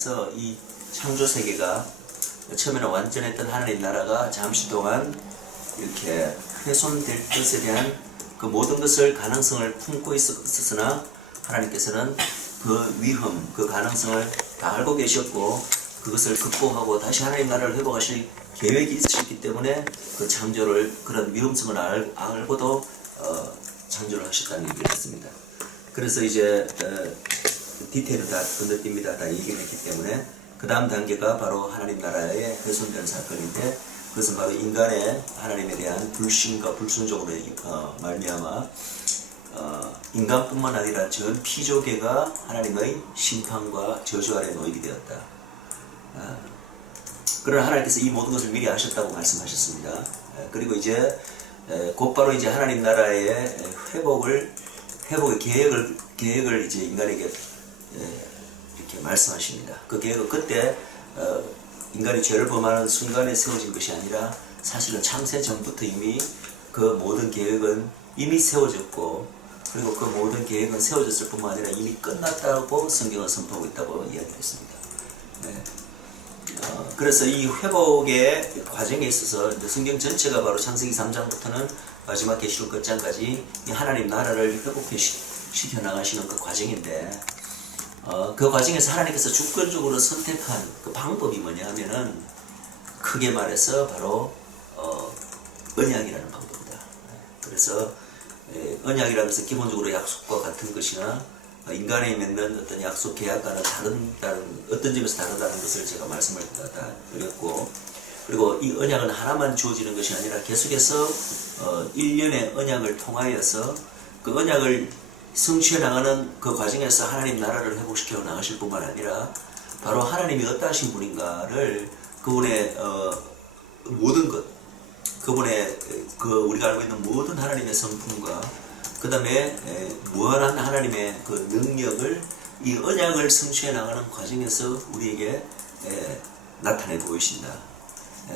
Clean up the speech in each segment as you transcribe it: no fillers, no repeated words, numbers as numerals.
그래서 이 창조 세계가 처음에는 완전했던 하나님 나라가 잠시 동안 이렇게 훼손될 것에 대한 그 모든 것을 가능성을 품고 있었으나 하나님께서는 그 위험, 그 가능성을 다 알고 계셨고 그것을 극복하고 다시 하나님 나라를 회복하실 계획이 있으셨기 때문에 그 창조를 그런 위험성을 알고도 창조를 하셨다는 얘기를 했습니다. 그래서 이제 디테일을 다 건너뜁니다. 다 얘기를 했기 때문에 그 다음 단계가 바로 하나님 나라의 훼손되는 사건인데 그것은 바로 인간의 하나님에 대한 불신과 불순종으로 말미암아 인간뿐만 아니라 전 피조계가 하나님의 심판과 저주 아래 놓이게 되었다. 그러나 하나님께서 이 모든 것을 미리 아셨다고 말씀하셨습니다. 그리고 이제 곧바로 이제 하나님 나라의 회복의 계획을 이제 인간에게 이렇게 말씀하십니다. 그 계획은 그때 인간이 죄를 범하는 순간에 세워진 것이 아니라 사실은 창세 전부터 이미 그 모든 계획은 이미 세워졌고 그리고 그 모든 계획은 세워졌을 뿐만 아니라 이미 끝났다고 성경은 선포하고 있다고 이야기했습니다. 그래서 이 회복의 과정에 있어서 성경 전체가 바로 창세기 3장부터는 마지막 계시록 끝장까지 하나님 나라를 회복시켜 나가시는 그 과정인데 그 과정에서 하나님께서 주권적으로 선택한 그 방법이 뭐냐 하면은 크게 말해서 바로 언약이라는 방법이다. 그래서 언약이라는 것은 기본적으로 약속과 같은 것이나 인간이 맺는 어떤 약속 계약과는 다른 어떤 점에서 다르다는 것을 제가 말씀을 드렸고 그리고 이 언약은 하나만 주어지는 것이 아니라 계속해서 일련의 언약을 통하여서 그 언약을 성취해 나가는 그 과정에서 하나님 나라를 회복시켜 나가실 뿐만 아니라 바로 하나님이 어떠하신 분인가를 그분의 모든 것, 그분의 우리가 알고 있는 모든 하나님의 성품과 그 다음에 무한한 하나님의 그 능력을 이 언약을 성취해 나가는 과정에서 우리에게 나타내 보이신다.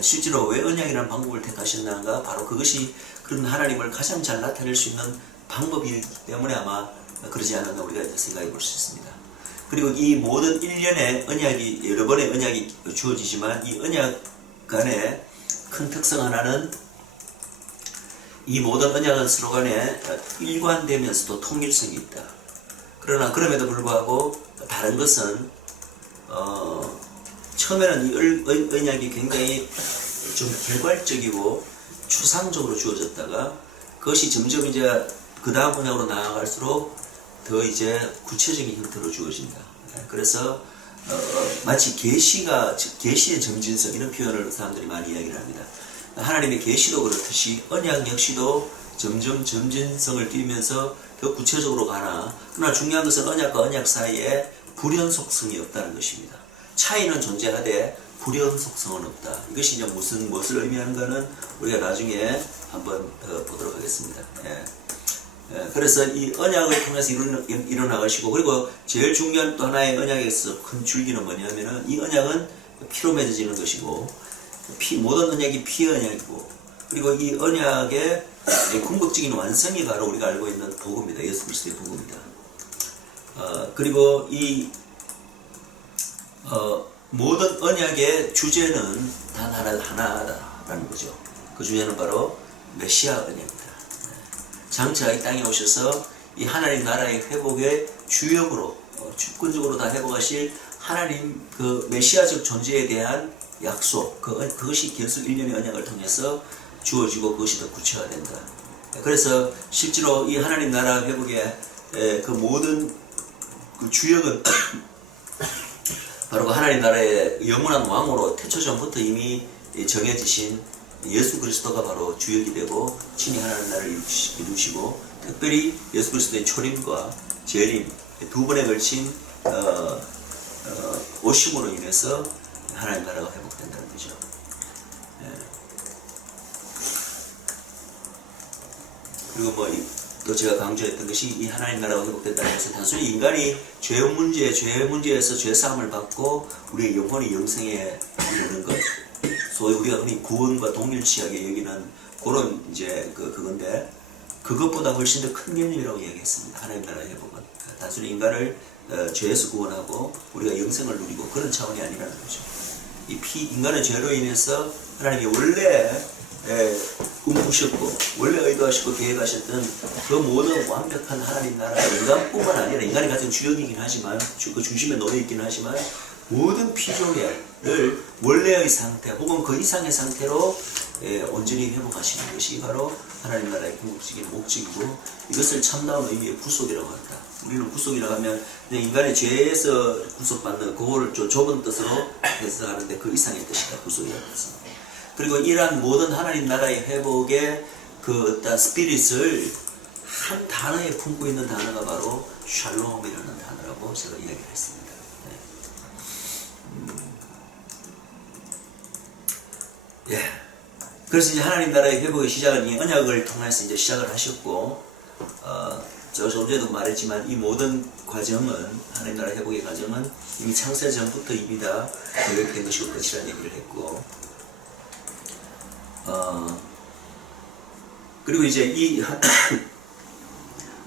실제로 왜 언약이라는 방법을 택하셨는가? 바로 그것이 그런 하나님을 가장 잘 나타낼 수 있는 방법이기 때문에 아마 그러지 않았나 우리가 이제 생각해 볼 수 있습니다. 그리고 이 모든 일련의 언약이 여러 번의 언약이 주어지지만 이 언약 간의 큰 특성 하나는 이 모든 언약은 서로 간에 일관되면서도 통일성이 있다. 그러나 그럼에도 불구하고 다른 것은 처음에는 이 언약이 굉장히 좀 결과적이고 추상적으로 주어졌다가 그것이 점점 이제 그 다음 언약으로 나아갈수록 더 이제 구체적인 형태로 주어진다. 그래서 마치 계시의 점진성 이런 표현을 사람들이 많이 이야기를 합니다. 하나님의 계시도 그렇듯이 언약 역시도 점점 점진성을 띠면서 더 구체적으로 가나 그러나 중요한 것은 언약과 언약 사이에 불연속성이 없다는 것입니다. 차이는 존재하되 불연속성은 없다. 이것이 이제 무엇을 의미하는가는 우리가 나중에 한번 더 보도록 하겠습니다. 그래서 이 언약을 통해서 일어나가시고 그리고 제일 중요한 또 하나의 언약에서 큰 줄기는 뭐냐면은 이 언약은 피로 맺어지는 것이고 모든 언약이 피의 언약이고 그리고 이 언약의 궁극적인 완성이 바로 우리가 알고 있는 복음이다. 예수 그리스도의 복음이다. 그리고 이 모든 언약의 주제는 단 하나다라는 거죠. 그 주제는 바로 메시아 언약입니다. 장차 이 땅에 오셔서 이 하나님 나라의 회복의 주역으로 주권적으로 다 회복하실 하나님 그 메시아적 존재에 대한 약속 그것이 계속 일련의 언약을 통해서 주어지고 그것이 더 구체화된다. 그래서 실제로 이 하나님 나라 회복의 그 모든 그 주역은 바로 그 하나님 나라의 영원한 왕으로 태초전부터 이미 정해지신 예수 그리스도가 바로 주역이 되고 친히 하나님 나라를 이루시고 특별히 예수 그리스도의 초림과 재림 두 번에 걸친 오심으로 인해서 하나님 나라가 회복된다는 거죠. 그리고 또 제가 강조했던 것이 이 하나님 나라가 회복된다는 것은 단순히 인간이 죄 문제에서 죄 사함을 받고 우리의 영혼이 영생에 이르는 것 소위 우리가 흔히 구원과 동일치하게 여기는 그런 이제 그건데 그것보다 훨씬 더 큰 개념이라고 이야기했습니다. 하나님 나라의 회복은 단순히 인간을 죄에서 구원하고 우리가 영생을 누리고 그런 차원이 아니라는 거죠. 이 인간의 죄로 인해서 하나님이 원래 꿈꾸셨고 원래 의도하시고 계획하셨던 그 모든 완벽한 하나님 나라, 인간뿐만 아니라 인간이 가진 주역이긴 하지만 그 중심에 놓여 있긴 하지만 모든 피조물을 원래의 상태 혹은 그 이상의 상태로 온전히 회복하시는 것이 바로 하나님 나라의 궁극적인 목적이고 이것을 참다운 의미의 구속이라고 한다. 우리는 구속이라고 하면 인간의 죄에서 구속받는 그거를 좀 좁은 뜻으로 해석하는데 그 이상의 뜻이다. 구속이라는 것은. 그리고 이러한 모든 하나님 나라의 회복의 그 어떤 스피릿을 한 단어에 품고 있는 단어가 바로 샬롬이라는 단어라고 제가 이야기를 했습니다. 예. 그래서 이제 하나님 나라의 회복의 시작은 이 언약을 통해서 이제 시작을 하셨고, 저 좀 전에도 말했지만 이 모든 과정은 하나님 나라 회복의 과정은 이미 창세 전부터 이미 다 계획된 것이고 끝이라는 얘기를 했고, 그리고 이제 이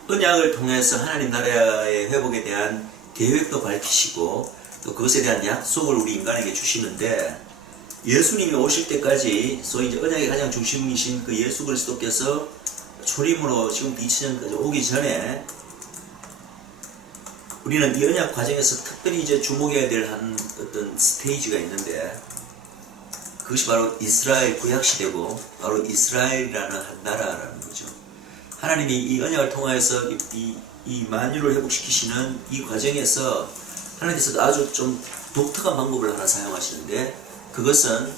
언약을 통해서 하나님 나라의 회복에 대한 계획도 밝히시고 또 그것에 대한 약속을 우리 인간에게 주시는데 예수님이 오실 때까지 소위 이제 언약의 가장 중심이신 그 예수 그리스도께서 초림으로 지금 2000년까지 오기 전에 우리는 이 언약 과정에서 특별히 이제 주목해야 될 한 어떤 스테이지가 있는데 그것이 바로 이스라엘 구약시대고 바로 이스라엘이라는 한 나라라는 거죠. 하나님이 이 언약을 통하여서 이 만유를 회복시키시는 이 과정에서 하나님께서도 아주 좀 독특한 방법을 하나 사용하시는데 그것은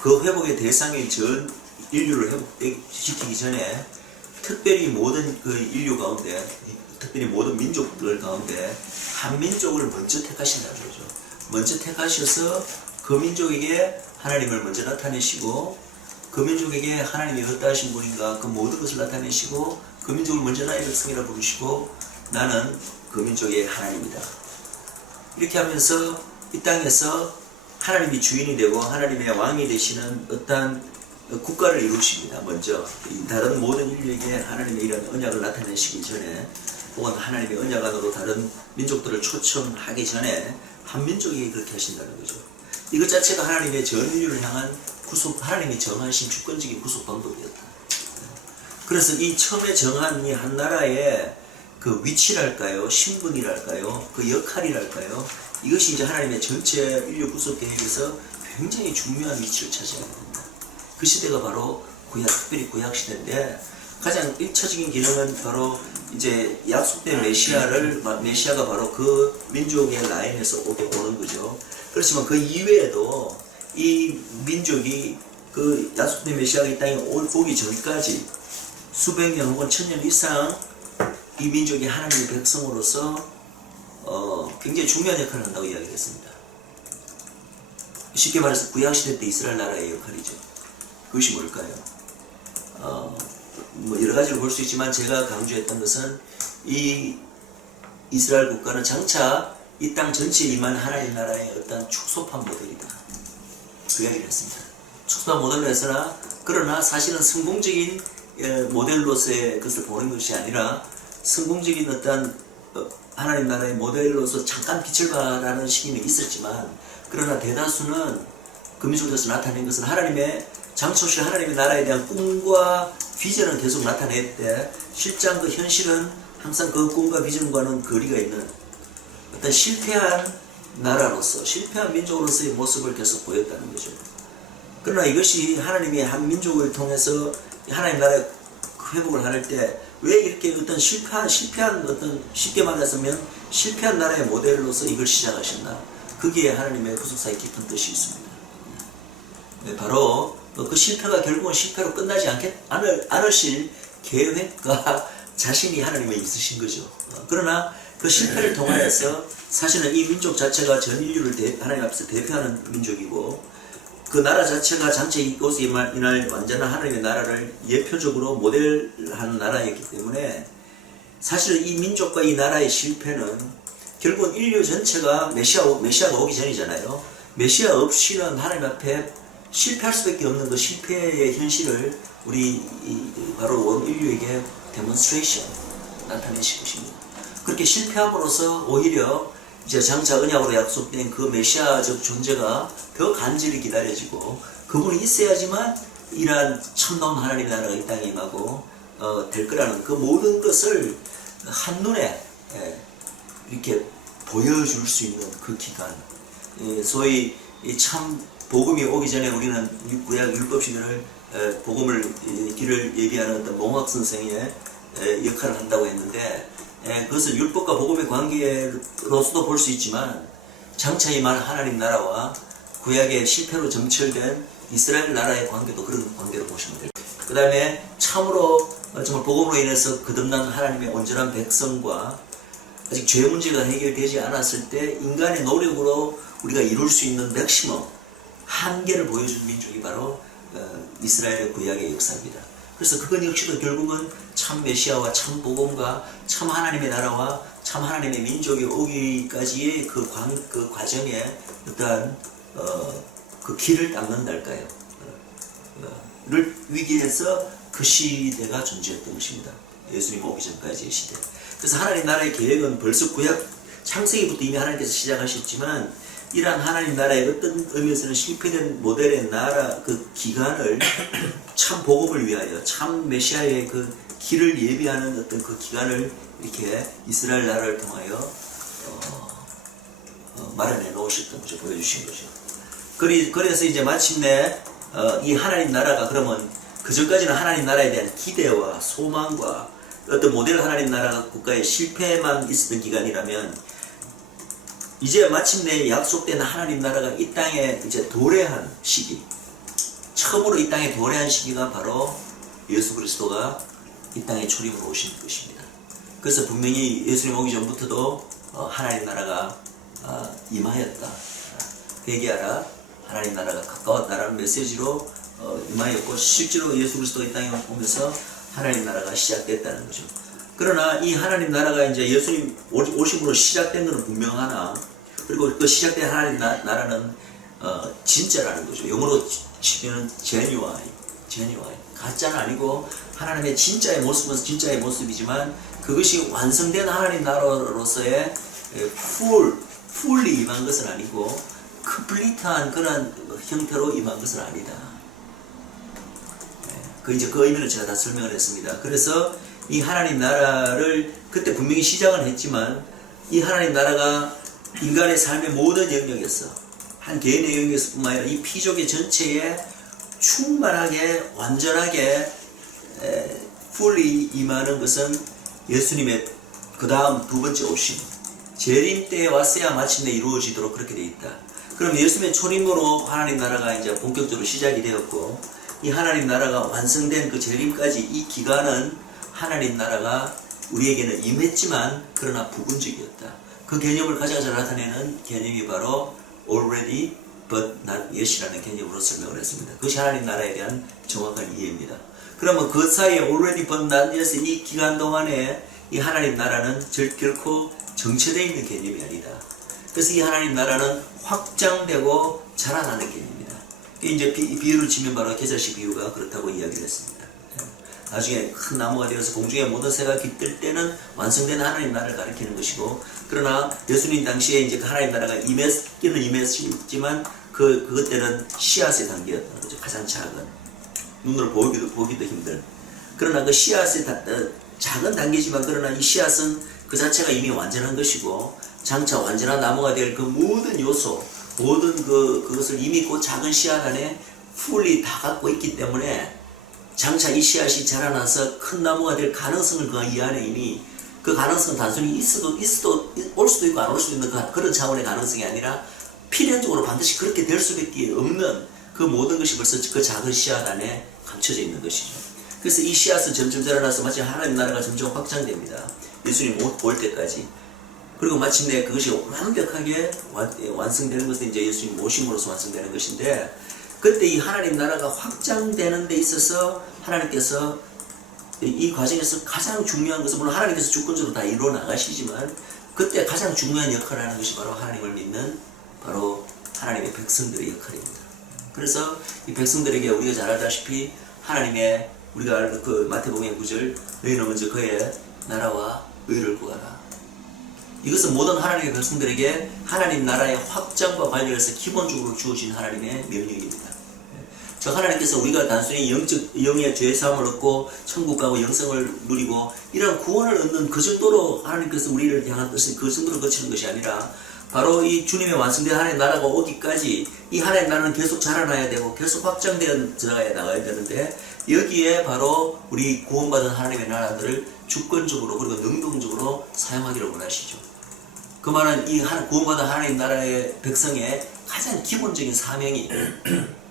그 회복의 대상인 전 인류를 회복시키기 전에 특별히 모든 그 인류 가운데 특별히 모든 민족들 가운데 한 민족을 먼저 택하신다는 거죠. 먼저 택하셔서 그 민족에게 하나님을 먼저 나타내시고 그 민족에게 하나님이 어떠하신 분인가 그 모든 것을 나타내시고 그 민족을 먼저 나의 백성이라 부르시고 나는 그 민족의 하나님이다. 이렇게 하면서 이 땅에서 하나님이 주인이 되고 하나님의 왕이 되시는 어떠한 국가를 이루십니다. 먼저 다른 모든 인류에게 하나님의 이런 언약을 나타내시기 전에 혹은 하나님의 언약 안으로 다른 민족들을 초청하기 전에 한 민족에게 그렇게 하신다는 거죠. 이것 자체가 하나님의 전 인류를 향한 하나님이 정하신 주권적인 구속 방법이었다. 그래서 이 처음에 정한 이 한 나라의 그 위치랄까요, 신분이랄까요, 그 역할이랄까요, 이것이 이제 하나님의 전체 인류 구속 계획에서 굉장히 중요한 위치를 차지하게 됩니다. 그 시대가 바로 특별히 구약 시대인데 가장 1차적인 기능은 바로 이제 약속된 메시아가 바로 그 민족의 라인에서 오는 거죠. 그렇지만 그 이외에도 이 민족이 그 약속된 메시아가 이 땅에 오기 전까지 수백 년 혹은 천년 이상 이 민족이 하나님의 백성으로서 굉장히 중요한 역할을 한다고 이야기했습니다. 쉽게 말해서 구약시대 때 이스라엘 나라의 역할이죠. 그것이 뭘까요? 뭐 여러 가지로 볼 수 있지만 제가 강조했던 것은 이 이스라엘 국가는 장차 이 땅 전체에 임한 하나님 나라의 어떤 축소판 모델이다. 그 이야기를 했습니다. 축소판 모델로 했으나 그러나 사실은 성공적인 모델로서의 것을 보는 것이 아니라 성공적인 어떤 하나님 나라의 모델로서 잠깐 빛을 발하는 시기는 있었지만 그러나 대다수는 그 민족에서 나타낸 것은 하나님의 장초실 하나님의 나라에 대한 꿈과 비전은 계속 나타냈대 실장 그 현실은 항상 그 꿈과 비전과는 거리가 있는 어떤 실패한 나라로서 실패한 민족으로서의 모습을 계속 보였다는 거죠. 그러나 이것이 하나님이 한 민족을 통해서 하나님 나라의 회복을 할 때 왜 이렇게 어떤 실패한 어떤 쉽게 말하자면 실패한 나라의 모델로서 이걸 시작하셨나? 거기에 하나님의 구속사의 깊은 뜻이 있습니다. 바로 그 실패가 결국은 실패로 끝나지 않으실 계획과 자신이 하나님에 있으신 거죠. 그러나 그 실패를 통하여서 사실은 이 민족 자체가 전 인류를 하나님 앞에서 대표하는 민족이고 그 나라 자체가 장차 이곳에 임할 완전한 하나님의 나라를 예표적으로 모델하는 나라였기 때문에 사실 이 민족과 이 나라의 실패는 결국은 인류 전체가 메시아가 오기 전이잖아요. 메시아 없이는 하나님 앞에 실패할 수밖에 없는 그 실패의 현실을 우리 바로 원 인류에게 데몬스트레이션 나타내실 것입니다. 그렇게 실패함으로써 오히려 이제 장차 언약으로 약속된 그 메시아적 존재가 더 간절히 기다려지고 그분이 있어야지만 이러한 참다운 하나님의 나라가 이 땅에 임하고 될 거라는 그 모든 것을 한눈에 이렇게 보여줄 수 있는 그 기간, 소위 참 복음이 오기 전에 우리는 구약 율법시대를 복음을 길을 예비하는 어떤 몽학 선생의 역할을 한다고 했는데, 그것을 율법과 복음의 관계로서도 볼 수 있지만 장차 임할 하나님 나라와 구약의 실패로 점철된 이스라엘 나라의 관계도 그런 관계로 보시면 돼요. 그 다음에 참으로 정말 복음으로 인해서 거듭난 하나님의 온전한 백성과 아직 죄 문제가 해결되지 않았을 때 인간의 노력으로 우리가 이룰 수 있는 맥시멈 한계를 보여준 민족이 바로 이스라엘의 구약의 역사입니다. 그래서 그건 역시도 결국은 참 메시아와 참 복음과 참 하나님의 나라와 참 하나님의 민족이 오기까지의 그 과정에 어떠한 그 길을 닦는달까요? 를 위기에서 그 시대가 존재했던 것입니다. 예수님 오기 전까지의 시대. 그래서 하나님 나라의 계획은 벌써 구약 창세기부터 이미 하나님께서 시작하셨지만 이러한 하나님 나라의 어떤 의미에서는 실패된 모델의 나라 그 기간을 참 복음을 위하여 참 메시아의 그 길을 예비하는 어떤 그 기간을 이렇게 이스라엘 나라를 통하여 마련해 놓으셨던 거죠. 보여주신 거죠. 그래서 이제 마침내 이 하나님 나라가 그러면 그전까지는 하나님 나라에 대한 기대와 소망과 어떤 모델 하나님 나라 국가의 실패만 있었던 기간이라면 이제 마침내 약속된 하나님 나라가 이 땅에 이제 도래한 시기, 처음으로 이 땅에 도래한 시기가 바로 예수 그리스도가 이 땅에 초림으로 오신 것입니다. 그래서 분명히 예수님 오기 전부터도 하나님 나라가 임하였다. 회개하라. 하나님 나라가 가까웠다라는 메시지로 임하였고 실제로 예수 그리스도가 이 땅에 오면서 하나님 나라가 시작됐다는 거죠. 그러나 이 하나님 나라가 이제 예수님 오심으로 시작된 것은 분명하나 그리고 그 시작된 하나님 나라는 진짜라는 거죠. 영어로 치면 genuine. 가짜는 아니고 하나님의 진짜의 모습은 진짜의 모습이지만 그것이 완성된 하나님 나라로서의 fully 임한 것은 아니고 컴플리트한 그런 형태로 임한 것은 아니다. 그 의미를 제가 다 설명을 했습니다. 그래서 이 하나님 나라를 그때 분명히 시작은 했지만 이 하나님 나라가 인간의 삶의 모든 영역에서 한 개인의 영역에서 뿐만 아니라 이 피조계 전체에 충만하게 완전하게 fully 임하는 것은 예수님의 그 다음 두 번째 오심 재림 때에 왔어야 마침내 이루어지도록 그렇게 되어 있다. 그럼 예수님의 초림으로 하나님 나라가 이제 본격적으로 시작이 되었고 이 하나님 나라가 완성된 그 재림까지 이 기간은 하나님 나라가 우리에게는 임했지만 그러나 부분적이었다. 그 개념을 가장 잘 나타내는 개념이 바로 already but not yet이라는 개념으로 설명을 했습니다. 그것이 하나님 나라에 대한 정확한 이해입니다. 그러면 그 사이에 already but not yet의 이 기간 동안에 이 하나님 나라는 결코 정체되어 있는 개념이 아니다. 그래서 이 하나님 나라는 확장되고 자라나는 개념입니다. 이제 비유를 치면 바로 계절식 비유가 그렇다고 이야기를 했습니다. 나중에 큰 나무가 되어서 공중의 모든 새가 깃들 때는 완성된 하나님 나라를 가리키는 것이고 그러나 예수님 당시에 이제 그 하나님 나라가 임했기는 임했지만 그것 때는 씨앗의 단계였던 거죠. 가장 작은 눈으로 보기도 힘든 그러나 그 씨앗의 작은 단계지만 그러나 이 씨앗은 그 자체가 이미 완전한 것이고 장차 완전한 나무가 될 그 모든 요소 모든 그것을 이미 그 작은 씨앗 안에 풀이 다 갖고 있기 때문에 장차 이 씨앗이 자라나서 큰 나무가 될 가능성을 그 이 안에 이미 그 가능성은 단순히 올 수도 있고 안 올 수도 있는 그런 차원의 가능성이 아니라 필연적으로 반드시 그렇게 될 수밖에 없는 그 모든 것이 벌써 그 작은 씨앗 안에 감춰져 있는 것이죠. 그래서 이 씨앗은 점점 자라나서 마치 하나님 나라가 점점 확장됩니다. 예수님 올 때까지. 그리고 마침내 그것이 완벽하게 완성되는 것은 이제 예수님 오심으로써 완성되는 것인데 그때 이 하나님 나라가 확장되는 데 있어서 하나님께서 이 과정에서 가장 중요한 것은 물론 하나님께서 주권적으로 다 이루어 나가시지만 그때 가장 중요한 역할을 하는 것이 바로 하나님을 믿는 바로 하나님의 백성들의 역할입니다. 그래서 이 백성들에게 우리가 잘 알다시피 하나님의 우리가 알고 그 마태복음의 9절 너희는 먼저 그의 나라와 의를 구하라. 이것은 모든 하나님의 백성들에게 하나님 나라의 확장과 관련해서 기본적으로 주어진 하나님의 명령입니다. 저 하나님께서 우리가 단순히 영의 죄 사함을 얻고 천국 가고 영생을 누리고 이런 구원을 얻는 그 정도로 하나님께서 우리를 향한 뜻을 그 정도로 거치는 것이 아니라 바로 이 주님의 완성된 하나님 나라가 오기까지 이 하나님 나라는 계속 자라나야 되고 계속 확장되어 나가야 되는데 여기에 바로 우리 구원받은 하나님의 나라들을 주권적으로 그리고 능동적으로 사용하기를 원하시죠. 그 말은 이 구원받은 하나님 나라의 백성의 가장 기본적인 사명이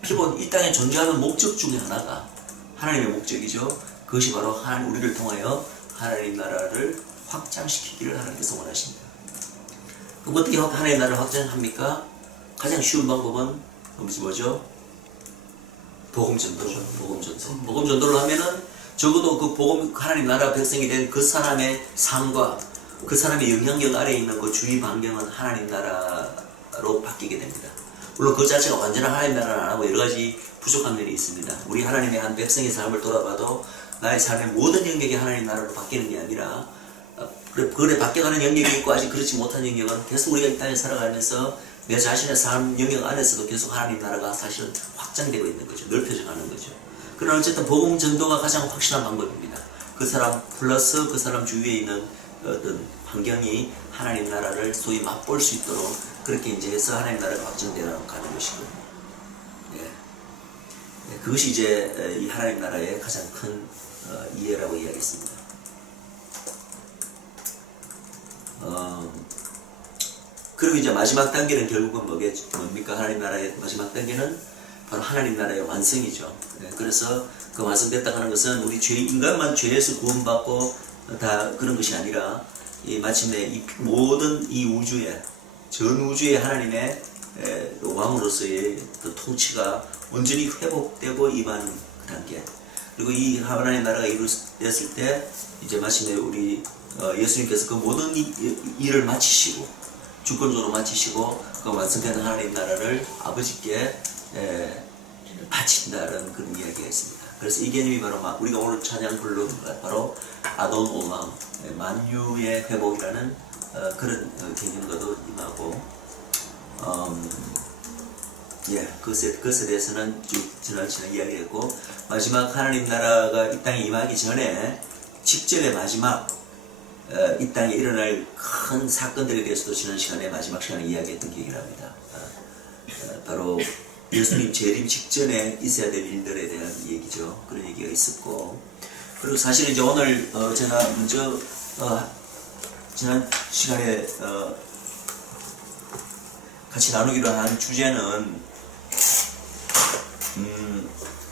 기본 이 땅에 존재하는 목적 중에 하나가 하나님의 목적이죠. 그것이 바로 우리를 통하여 하나님 나라를 확장시키기를 하나님께서 원하십니다. 그럼 어떻게 하나님 나라를 확장합니까? 가장 쉬운 방법은 뭐죠? 복음 전도죠. 복음 전도. 복음 전도를 하면은 적어도 그 복음 하나님 나라 백성이 된 그 사람의 삶과 그 사람의 영향력 아래에 있는 그 주위 반경은 하나님 나라로 바뀌게 됩니다. 물론 그 자체가 완전한 하나님 나라는 안 하고 여러 가지 부족한 면이 있습니다. 우리 하나님의 한 백성의 삶을 돌아봐도 나의 삶의 모든 영역이 하나님 나라로 바뀌는 게 아니라 그래 바뀌어가는 영역이 있고 아직 그렇지 못한 영역은 계속 우리가 이 땅에 살아가면서 내 자신의 삶 영역 안에서도 계속 하나님 나라가 사실은 확장되고 있는 거죠. 넓혀져 가는 거죠. 그러나 어쨌든 복음 전도가 가장 확실한 방법입니다. 그 사람 플러스 그 사람 주위에 있는 어떤 환경이 하나님 나라를 소위 맛볼 수 있도록 그렇게 이제 해서 하나님 나라가 확장되어 가는 것이거든요. 예. 그것이 이제 이 하나님 나라의 가장 큰 이해라고 이야기했습니다. 그리고 이제 마지막 단계는 결국은 뭡니까? 하나님 나라의 마지막 단계는 바로 하나님 나라의 완성이죠. 네, 그래서 그 완성됐다 하는 것은 우리 인간만 죄에서 구원받고 다 그런 것이 아니라 마침내 이 모든 이 우주에 전 우주의 하나님의 왕으로서의 그 통치가 온전히 회복되고 임하는 그 단계. 그리고 이 하나님 나라가 이루어졌을 때 이제 마침내 우리 예수님께서 그 모든 일을 마치시고 주권적으로 마치시고 그 완성된 하나님 나라를 아버지께 바친다는 그런 이야기가 있습니다. 그래서 이 개념이 바로 우리가 오늘 찬양 부른 바로 아돈 오망 만유의 회복이라는 그런 개념과도 임하고 그것에 대해서는 쭉 지난 이야기했고 마지막 하나님 나라가 이 땅에 임하기 전에 직전의 마지막 이 땅에 일어날 큰 사건들에 대해서도 지난 시간에 마지막 시간에 이야기했던 기억이 납니다. 바로 예수님 재림 직전에 있어야 될 일들에 대한 얘기죠. 그런 얘기가 있었고 그리고 사실 이제 오늘 제가 먼저 지난 시간에 같이 나누기로 한 주제는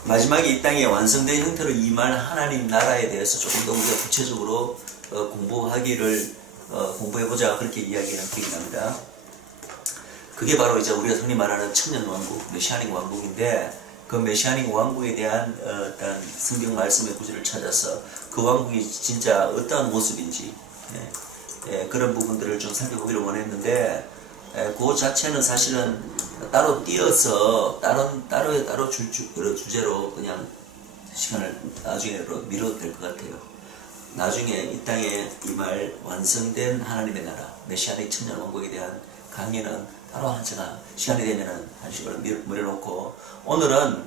마지막에 이 땅에 완성된 형태로 임할 하나님 나라에 대해서 조금 더 우리가 구체적으로 공부해보자 그렇게 이야기하는 기억이 납니다. 그게 바로 이제 우리가 흔히 말하는 천년 왕국, 메시아닉 왕국인데 그 메시아닉 왕국에 대한 어떤 성경 말씀의 구절을 찾아서 그 왕국이 진짜 어떠한 모습인지 그런 부분들을 좀 살펴보기를 원했는데 그 자체는 사실은 따로 띄어서 따로 주제로 그냥 시간을 나중에로 미뤄도 될 것 같아요. 나중에 이 땅에 임할 완성된 하나님의 나라, 메시아닉 천년 왕국에 대한 강의는 따로 제가 시간이 되면은 한 시간을 물어놓고 오늘은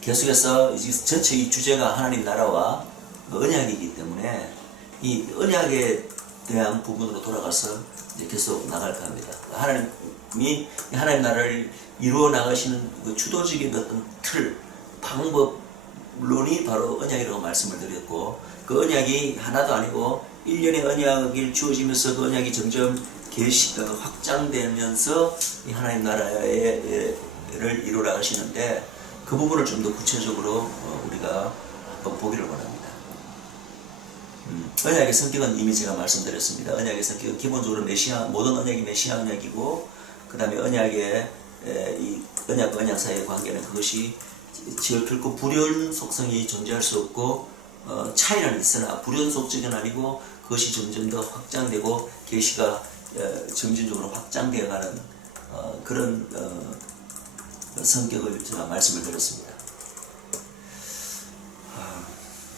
계속해서 전체 이 주제가 하나님 나라와 언약이기 때문에 이 언약에 대한 부분으로 돌아가서 이제 계속 나갈까 합니다. 하나님이 하나님 나라를 이루어 나가시는 그 주도적인 어떤 틀, 방법론이 바로 언약이라고 말씀을 드렸고 그 언약이 하나도 아니고 1년의 언약이 주어지면서 그 언약이 점점 확장되면서 이 하나님 나라를 이루어 나가시는데 그 부분을 좀 더 구체적으로 우리가 한번 보기를 원합니다. 언약의 성격은 이미 제가 말씀드렸습니다. 언약의 성격은 기본적으로 모든 언약이 메시아 언약이고 그 다음에 언약의 이 언약과 언약 사이의 관계는 그것이 결코 불연 속성이 존재할 수 없고 차이는 있으나 불연 속성은 아니고 그것이 점점 더 확장되고 계시가 점진적으로 확장되어가는 그런 성격을 제가 말씀을 드렸습니다.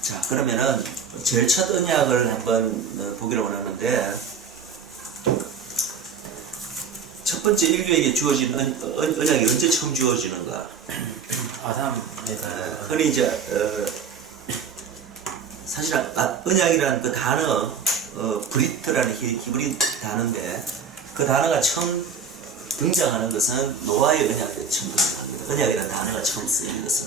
자, 그러면은 제일 첫 언약을 한번 보기를 원하는데 첫 번째 인류에게 주어진 언약이 언제 처음 주어지는가? 아담에서 흔히 이제 사실 언약이라는 그 단어 브리트라는 히브리 단어인데 그 단어가 처음 등장하는 것은 노아의 언약 때 처음 등장합니다. 언약이라는 단어가 처음 쓰이는 것은.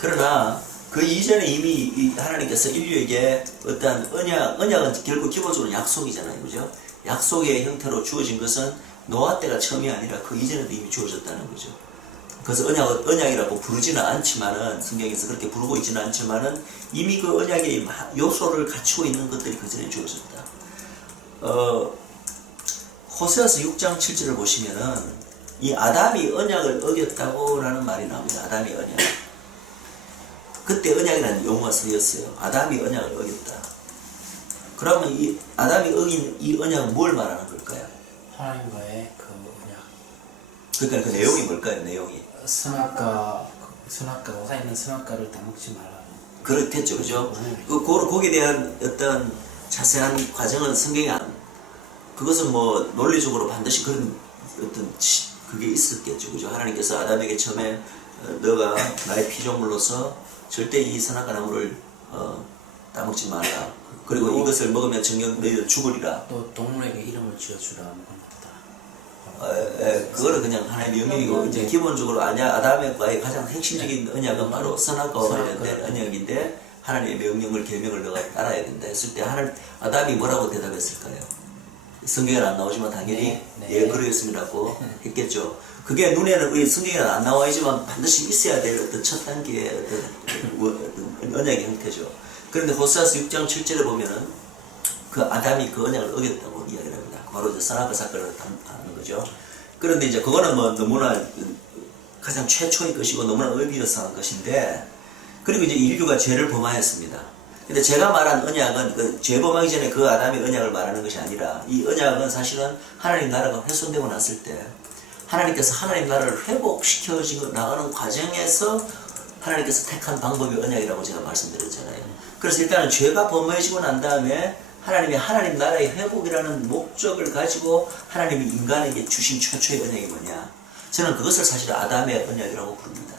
그러나 그 이전에 이미 하나님께서 인류에게 어떤 언약은 결국 기본적으로 약속이잖아요. 그죠? 약속의 형태로 주어진 것은 노아 때가 처음이 아니라 그 이전에도 이미 주어졌다는 거죠. 그래서 언약이라고 부르지는 않지만은, 성경에서 그렇게 부르고 있지는 않지만은, 이미 그 언약의 요소를 갖추고 있는 것들이 그 전에 주어졌다. 호세아서 6장 7절을 보시면은, 이 아담이 언약을 어겼다고라는 말이 나옵니다. 아담이 언약. 그때 언약이라는 용어가 쓰였어요. 아담이 언약을 어겼다. 그러면 이 아담이 어긴 이 언약은 뭘 말하는 걸까요? 하나님과의 그 언약. 그러니까 그 내용이 뭘까요? 내용이. 선악과 오사 있는 선악과를 다 먹지 말라. 그렇겠죠, 그죠? 거기에 대한 어떤 자세한 과정은 성경에 그것은 뭐 논리적으로 반드시 그런 어떤 그게 있었겠죠, 그죠? 하나님께서 아담에게 처음에 너가 나의 피조물로서 절대 이 선악과 나무를 따먹지 말라. 그리고 이것을 먹으면 정녕 너희들 죽으리라. 또 동물에게 이름을 지어주라. 그거는 그냥 하나님의 명령이고, 이제 기본적으로 아담과의 가장 핵심적인 언약은 바로 선악과와 관련된 언약인데, 하나님의 명령을, 계명을 너가 따라야 된다 했을 때, 아담이 뭐라고 대답했을까요? 성경에는 안 나오지만 당연히 예, 그러겠습니다고 했겠죠. 그게 눈에는 우리 성경에는 안 나와 있지만 반드시 있어야 될 어떤 첫 단계의 어떤 언약의 형태죠. 그런데 호세아서 6장 7절에 보면은 그 아담이 그 언약을 어겼다고 이야기를 합니다. 바로 이제 선악과 사건을 하는 거죠. 그런데 이제 그거는 뭐 너무나 가장 최초의 것이고 너무나 의미 있는 것인데, 그리고 이제 인류가 죄를 범하였습니다. 근데 제가 말한 언약은 그 죄 범하기 전에 그 아담의 언약을 말하는 것이 아니라, 이 언약은 사실은 하나님 나라가 훼손되고 났을 때 하나님께서 하나님 나라를 회복시켜 나가는 과정에서 하나님께서 택한 방법이 언약이라고 제가 말씀드렸잖아요. 그래서 일단은 죄가 범해지고 난 다음에 하나님 나라의 회복이라는 목적을 가지고 하나님이 인간에게 주신 최초의 언약이 뭐냐? 저는 그것을 사실 아담의 언약이라고 부릅니다.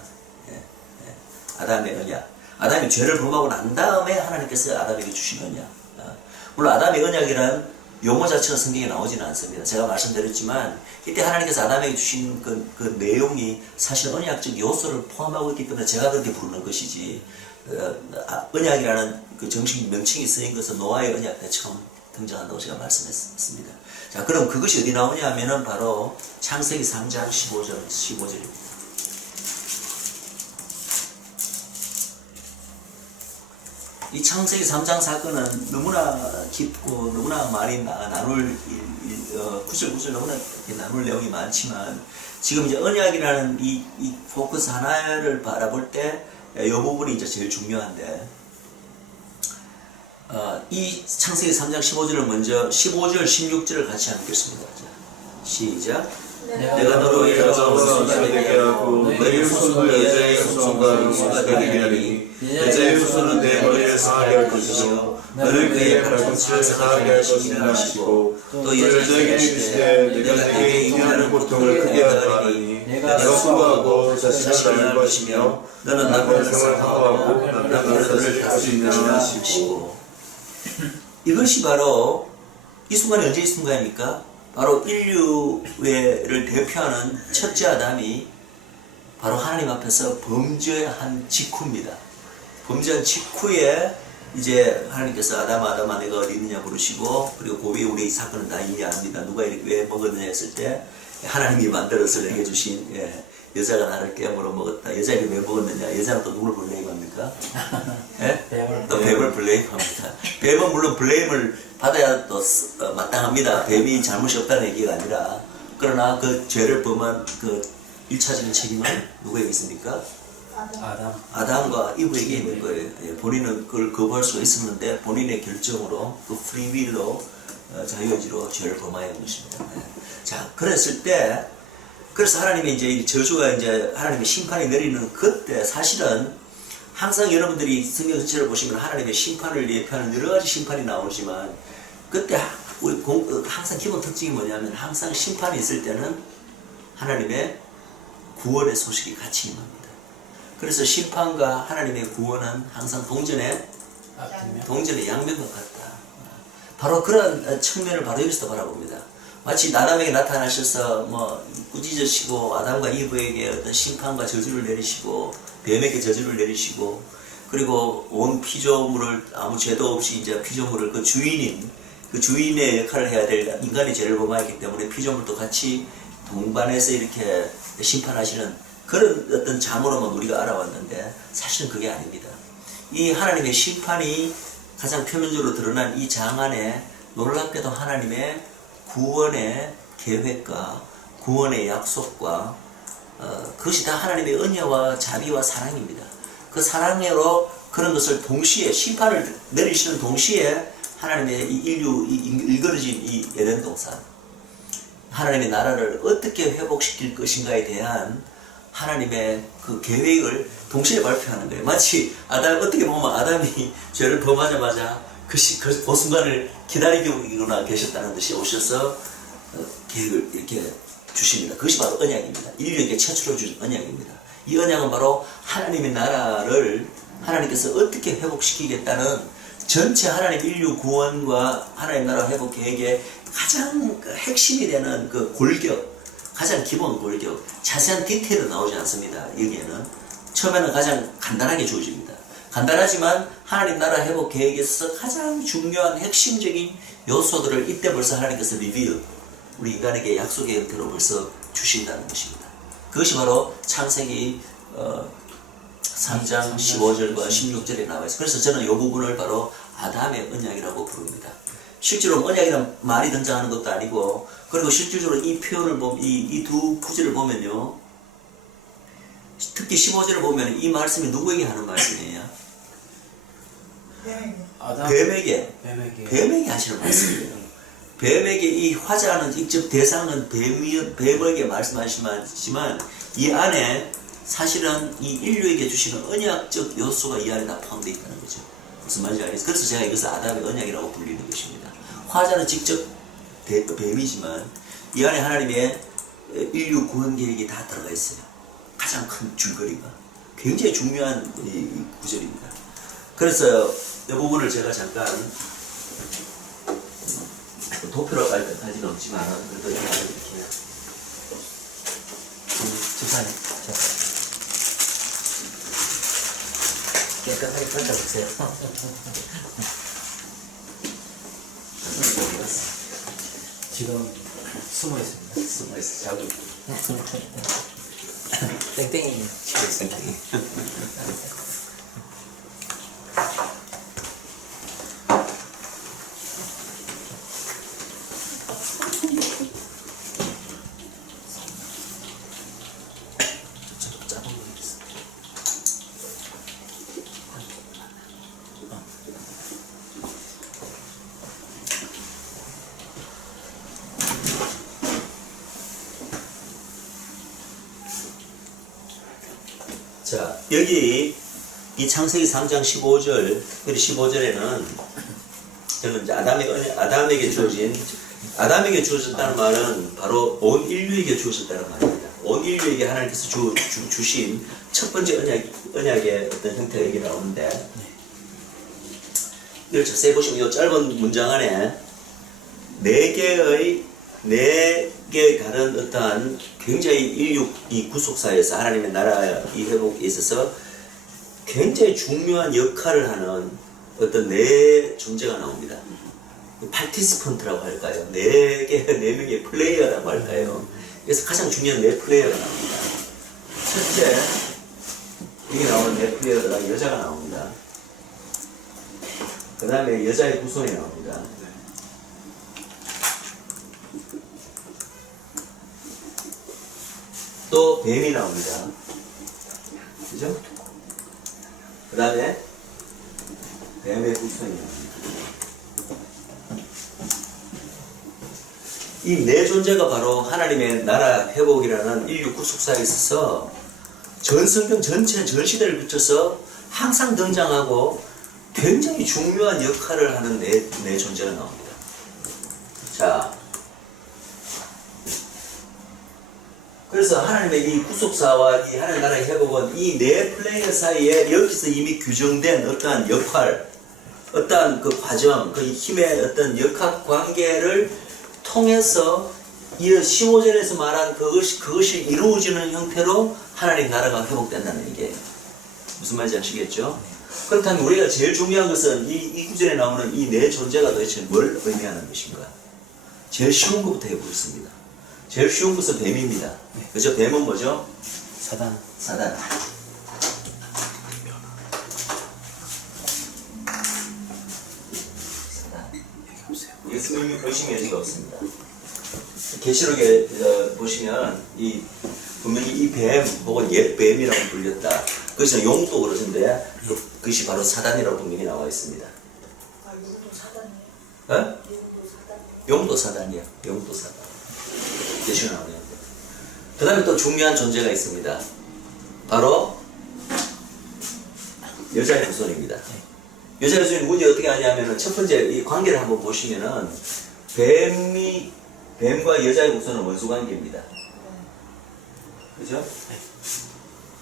아담의 언약. 아담이 죄를 범하고 난 다음에 하나님께서 아담에게 주신 언약. 물론 아담의 언약이란 용어 자체가 성경에 나오지는 않습니다. 제가 말씀드렸지만 이때 하나님께서 아담에게 주신 그 내용이 사실 언약적 요소를 포함하고 있기 때문에 제가 그렇게 부르는 것이지, 언약이라는 그 정식 명칭이 쓰인 것은 노아의 언약 때 처음 등장한다고 제가 말씀했습니다. 자, 그럼 그것이 어디 나오냐 하면은 바로 창세기 3장 15절입니다. 이 창세기 3장 사건은 너무나 깊고 너무나 많이 나눌 구절구절 너무나 나눌 내용이 많지만, 지금 이제 언약이라는 이 포커스 하나를 바라볼 때 이 부분이 이제 제일 중요한데, 이 창세기 3장 15절을 먼저 15절 16절을 같이 읽겠습니다. 시작. 내가 너로 여자와 손수가 되게 하고 너희 후손도 여자의 후손과 후손가 되게 하리니 여자의 후손은 내 머리를 상하게 할 것이요 너를 그의 발끝을 상하게 할 것이라 하시고, 또 여자에게 주시되 내가 내게 인하는 고통을 크게 하리니 내가 수고하고 자신을 낳을 것이며 너는 남편을 하고 남편을 할 수 있느니라 하시고. 이것이 바로 이 순간이 언제 이 순간입니까? 바로 인류를 대표하는 첫째 아담이 바로 하나님 앞에서 범죄한 직후입니다. 범죄한 직후에 이제 하나님께서 아담아 내가 어디 있느냐 부르시고, 그리고 그 위에 우리 이 사건은 다 이해 합니다. 누가 이렇게 왜 먹었느냐 했을 때 하나님이 만들어서 내게 주신 여자가 나를 깨물어 먹었다. 여자에게 왜 먹었느냐? 여자는 또 누굴 블레임합니까? 또 뱀을 블레임합니다. 뱀은 물론 블레임을 받아야 또 마땅합니다. 뱀이 잘못이 없다는 얘기가 아니라, 그러나 그 죄를 범한 그 1차적인 책임은 누구에게 있습니까? 아담과 이브에게 있는 거예요. 본인은 그걸 거부할 수가 있었는데 본인의 결정으로, 그 프리윌로, 자유의지로 죄를 범하였는 것입니다. 자, 그랬을 때, 그래서 하나님의 이제 저주가 이제 하나님의 심판이 내리는 그때, 사실은 항상 여러분들이 성경 전체를 보시면 하나님의 심판을 예표하는 여러 가지 심판이 나오지만, 그때 우리 항상 기본 특징이 뭐냐면, 항상 심판이 있을 때는 하나님의 구원의 소식이 같이 임합니다. 그래서 심판과 하나님의 구원은 항상 동전의 양면과 같다. 바로 그런 측면을 바로 여기서 바라봅니다. 마치 아담에게 나타나셔서 꾸짖으시고 아담과 이브에게 어떤 심판과 저주를 내리시고 뱀에게 저주를 내리시고 그리고 온 피조물을 아무 죄도 없이 이제 피조물을 그 주인의 역할을 해야 될 인간의 죄를 범하였기 때문에 피조물도 같이 동반해서 이렇게 심판하시는 그런 어떤 장으로만 우리가 알아왔는데 사실은 그게 아닙니다. 이 하나님의 심판이 가장 표면적으로 드러난 이 장 안에 놀랍게도 하나님의 구원의 계획과 구원의 약속과 그것이 다 하나님의 은혜와 자비와 사랑입니다. 그 사랑으로 그런 것을 동시에 심판을 내리시는 동시에 하나님의 이 인류 일그러진 이 에덴 동산 하나님의 나라를 어떻게 회복시킬 것인가에 대한 하나님의 그 계획을 동시에 발표하는 거예요. 마치 어떻게 보면 아담이 죄를 범하자마자 그 순간을 기다리고나 계셨다는 듯이 오셔서 계획을 이렇게 주십니다. 그것이 바로 언약입니다. 인류에게 최초로 주신 언약입니다. 이 언약은 바로 하나님의 나라를 하나님께서 어떻게 회복시키겠다는 전체 하나님 인류 구원과 하나님 나라 회복 계획의 가장 핵심이 되는 그 골격, 가장 기본 골격, 자세한 디테일은 나오지 않습니다. 여기에는 처음에는 가장 간단하게 주어집니다. 간단하지만 하나님 나라 회복 계획에 있어서 가장 중요한 핵심적인 요소들을 이때 벌써 하나님께서 우리 인간에게 약속의 형태로 벌써 주신다는 것입니다. 그것이 바로 창세기 3장 15절과 16절에 나와 있어요. 그래서 저는 이 부분을 바로 아담의 언약이라고 부릅니다. 실제로 언약이라는 말이 등장하는 것도 아니고, 그리고 실질적으로 이 표현을 보면, 이 두 구절을 보면요, 특히 15절을 보면 이 말씀이 누구에게 하는 말씀이에요? 뱀에게 하시는 말씀이에요. 뱀에게 이 화자는 직접 대상은 뱀에게 말씀하시지만 이 안에 사실은 이 인류에게 주시는 언약적 요소가 이 안에 다 포함되어 있다는 거죠. 무슨 말인지 알겠어요? 그래서 제가 이것을 아담의 언약이라고 불리는 것입니다. 화자는 직접 뱀이지만 이 안에 하나님의 인류 구원 계획이 다 들어가 있어요. 가장 큰 줄거리가 굉장히 중요한 이 구절입니다. 그래서 이 부분을 제가 잠깐 도표로 깔까지는 없지만 그래도 이렇게 집사님 깨끗하게 펼쳐보세요. 지금 숨어 있습니다. 자고 땡땡이 치고 있습니다. 자, 여기 이 창세기 3장 15절, 그리고 15절에는 저는 이제 아담에게 주어졌다는 말은 바로 온 인류에게 주어졌다는 말입니다. 온 인류에게 하나님께서 주신 첫 번째 언약의 어떤 형태가 여기 나오는데, 이걸 자세히 보시면 이 짧은 문장 안에 네 개의 다른 어떠한 굉장히 인류 이 구속사에서 하나님의 나라 이 회복에 있어서 굉장히 중요한 역할을 하는 어떤 네 존재가 나옵니다. 파티시펀트라고 할까요? 네 명의 플레이어라고 할까요? 그래서 가장 중요한 네 플레이어가 나옵니다. 첫째, 여기 나오는 네 플레이어가 여자가 나옵니다. 그 다음에 여자의 후손이 나옵니다. 또 뱀이 나옵니다. 그죠? 그 다음에 뱀의 후손이 나옵니다. 이 네 존재가 바로 하나님의 나라 회복이라는 인류 구속사에 있어서 전 성경 전체 전 시대를 거쳐서 항상 등장하고 굉장히 중요한 역할을 하는 네 존재가 나옵니다. 자, 그래서 하나님의 이 구속사와 이 하나님 나라의 회복은 이 네 플레이어 사이에 여기서 이미 규정된 어떠한 역할, 어떠한 그 과정, 그 힘의 어떤 역학 관계를 통해서 이 15절에서 말한 그것이 이루어지는 형태로 하나님 나라가 회복된다는 얘기예요. 무슨 말인지 아시겠죠? 그렇다면 우리가 제일 중요한 것은 이 구절에 나오는 이 네 존재가 도대체 뭘 의미하는 것인가? 제일 쉬운 것부터 해보겠습니다. 제일 쉬운 것은 뱀입니다. 그죠? 뱀은 뭐죠? 사단. 사단. 예수님이 보시면 여지가 없습니다. 계시록에 보시면 분명히 이 뱀 혹은 옛뱀이라고 불렸다. 그것이 용도 그러는데 그것이 바로 사단이라고 분명히 나와 있습니다. 아, 용도 사단이에요? 어? 용도 사단? 용도 사단이야. 용도 사단. 계시록 나오네요. 그 다음에 또 중요한 존재가 있습니다. 바로 여자의 후손입니다. 여자의 후손이 누군지 어떻게 아냐면은 첫 번째 이 관계를 한번 보시면은 뱀과 여자의 후손은 원수 관계입니다. 그죠?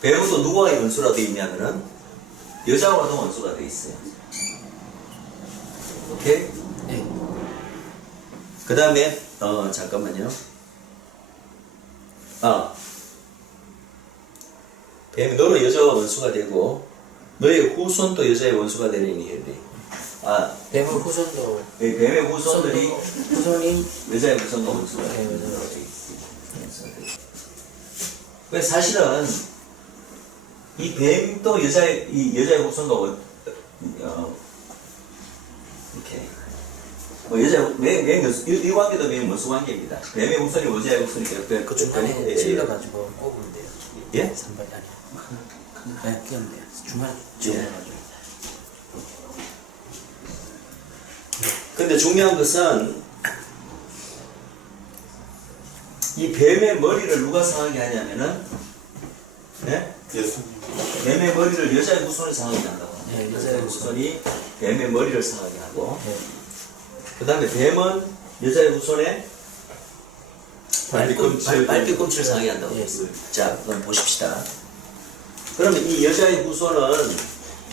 뱀은 또 누구와의 원수라 되어 있냐면은 여자와도 원수가 되어 있어요. 오케이? 네. 그 다음에 잠깐만요. 뱀이 너로 여자와 원수가 되고 너의 후손도 여자의 원수가 되리니. 뱀의 후손도 뱀의 후손들이 후손이 여자의 후손도 원수가 네, 되리니. 맞아요. 왜 사실은 이 뱀도 여자의 후손도 이렇게 이 관계도 뱀 원수 관계입니다. 뱀의 후손이 여자의 후손이니까 그 중간에 찔러가지고 꼽으면 돼요. 예? 산발이 아니에요. 네, 끼우면 돼요. 중간에 찔러가지고. 근데 중요한 것은 이 뱀의 머리를 누가 상하게 하냐면은 예수님. 뱀의 머리를 여자의 후손이 상하게 한다고. 네, 여자의 후손이 뱀의 머리를 상하게 하고 네. 그 다음에 뱀은 여자의 후손의 발뒤꿈치를 발뒤꿈치를 상하게 한다고 예. 했어요. 자, 그럼 보십시다. 그러면 이 여자의 후손은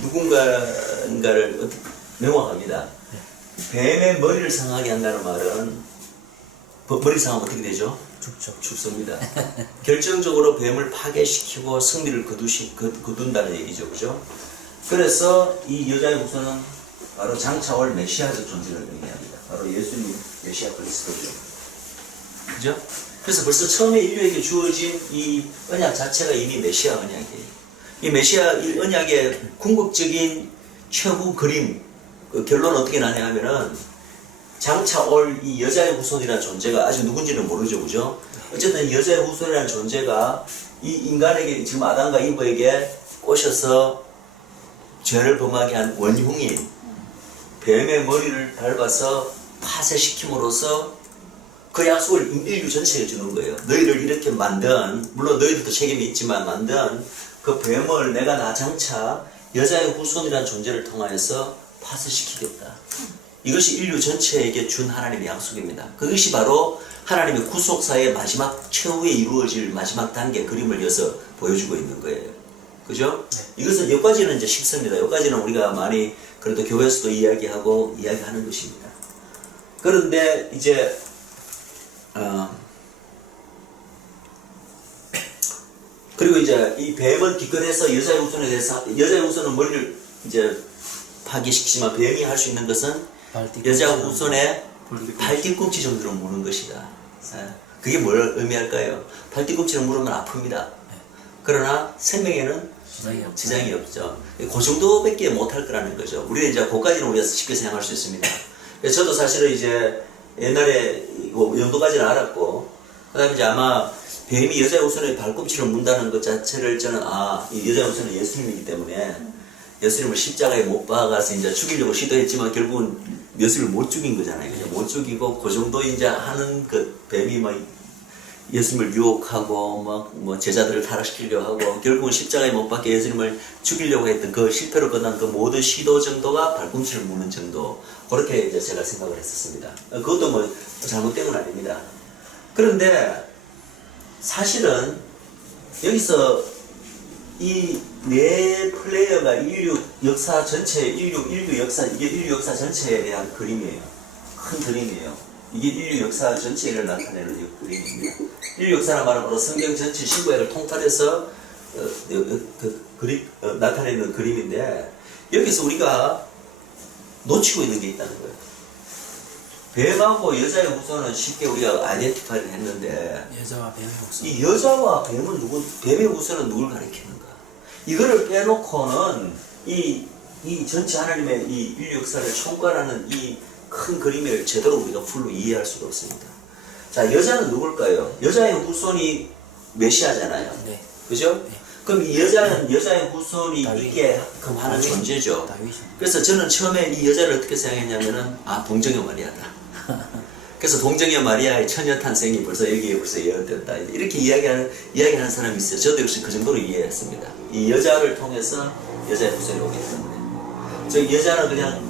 누군가를 어떻게 명확합니다. 뱀의 머리를 상하게 한다는 말은 머리 상하면 어떻게 되죠? 죽죠. 죽습니다. 결정적으로 뱀을 파괴시키고 승리를 거둔다는 얘기죠. 그죠? 그래서 이 여자의 후손은 바로 장차올 메시아적 존재를 의미합니다. 바로 예수님 메시아 그리스도죠. 그죠? 그래서 벌써 처음에 인류에게 주어진 이 언약 자체가 이미 메시아 언약이에요. 이 메시아 이 언약의 궁극적인 최후 그림, 그 결론은 어떻게 나냐 하면은 장차 올 이 여자의 후손이라는 존재가 아직 누군지는 모르죠. 그죠? 어쨌든 여자의 후손이라는 존재가 이 인간에게 지금 아담과 이브에게 꼬셔서 죄를 범하게 한 원흉인 뱀의 머리를 밟아서 파쇄시킴으로써 그 약속을 인류 전체에 주는 거예요. 너희를 이렇게 만든, 물론 너희들도 책임이 있지만 만든 그 뱀을 내가 나 장차 여자의 후손이라는 존재를 통하여서 파쇄시키겠다. 이것이 인류 전체에게 준 하나님의 약속입니다. 그것이 바로 하나님의 구속사의 마지막 최후에 이루어질 마지막 단계 그림을 이어서 보여주고 있는 거예요. 그죠? 네. 이것은 여기까지는 이제 쉽습니다. 여기까지는 우리가 많이 그래도 교회에서도 이야기하는 것입니다. 그런데 이제 그리고 이제 이 뱀은 기껏해서 여자의 후손에 대해서 여자의 후손은 머리를 이제 파괴시키지만 뱀이 할 수 있는 것은 여자 후손의 발뒤꿈치 정도로 무는 것이다. 그게 뭘 의미할까요? 발뒤꿈치를 물으면 아픕니다. 그러나 생명에는 지장이 없죠. 그 정도밖에 못할 거라는 거죠. 우리가 이제 그까지는 우리가 쉽게 생각할 수 있습니다. 그래서 저도 사실은 이제 옛날에 이 정도까지는 알았고, 그 다음에 이제 아마 뱀이 여자의 후손의 발꿈치를 문다는 것 자체를 저는 이 여자의 후손은 예수님이기 때문에 예수님을 십자가에 못 박아서 이제 죽이려고 시도했지만 결국은 예수님을 못 죽인 거잖아요. 그죠? 못 죽이고 그 정도 이제 하는 그 뱀이 막 예수님을 유혹하고 뭐 제자들을 타락시키려고 하고 결국은 십자가에 못 박게 예수님을 죽이려고 했던 그 실패로 끝난 그 모든 시도 정도가 발꿈치를 무는 정도, 그렇게 이제 제가 생각을 했었습니다. 그것도 뭐 잘못된 건 아닙니다. 그런데 사실은 여기서 이 네 플레이어가 인류 역사 전체, 인류 역사, 이게 인류 역사 전체에 대한 그림이에요. 큰 그림이에요. 이게 인류 역사 전체를 나타내는 그림입니다. 인류 역사란 말은 바로 성경 전체 신구약을 통틀어서 나타내는 그림인데, 여기서 우리가 놓치고 있는 게 있다는 거예요. 뱀하고 여자의 후손은 쉽게 우리가 아이덴티파이를 했는데, 여자와 뱀의 후손. 이 여자와 뱀의 후손은 누굴 가리키는가? 이거를 빼놓고는 이 전체 하나님의 이 인류 역사를 총괄하는 이 큰 그림을 제대로 우리가 풀로 이해할 수가 없습니다. 자, 여자는 누굴까요? 여자의 후손이 메시아잖아요. 네. 그죠? 네. 그럼 이 여자는 여자의 후손이 다윗. 있게끔 하는 다윗. 존재죠. 다윗입니다. 그래서 저는 처음에 이 여자를 어떻게 생각했냐면은, 동정여 마리아다. 그래서 동정여 마리아의 처녀 탄생이 벌써 여기에 벌써 예언됐다. 이렇게 이야기하는 사람이 있어요. 저도 역시 그 정도로 이해했습니다. 이 여자를 통해서 여자의 후손이 오기 때문에. 저 여자는 그냥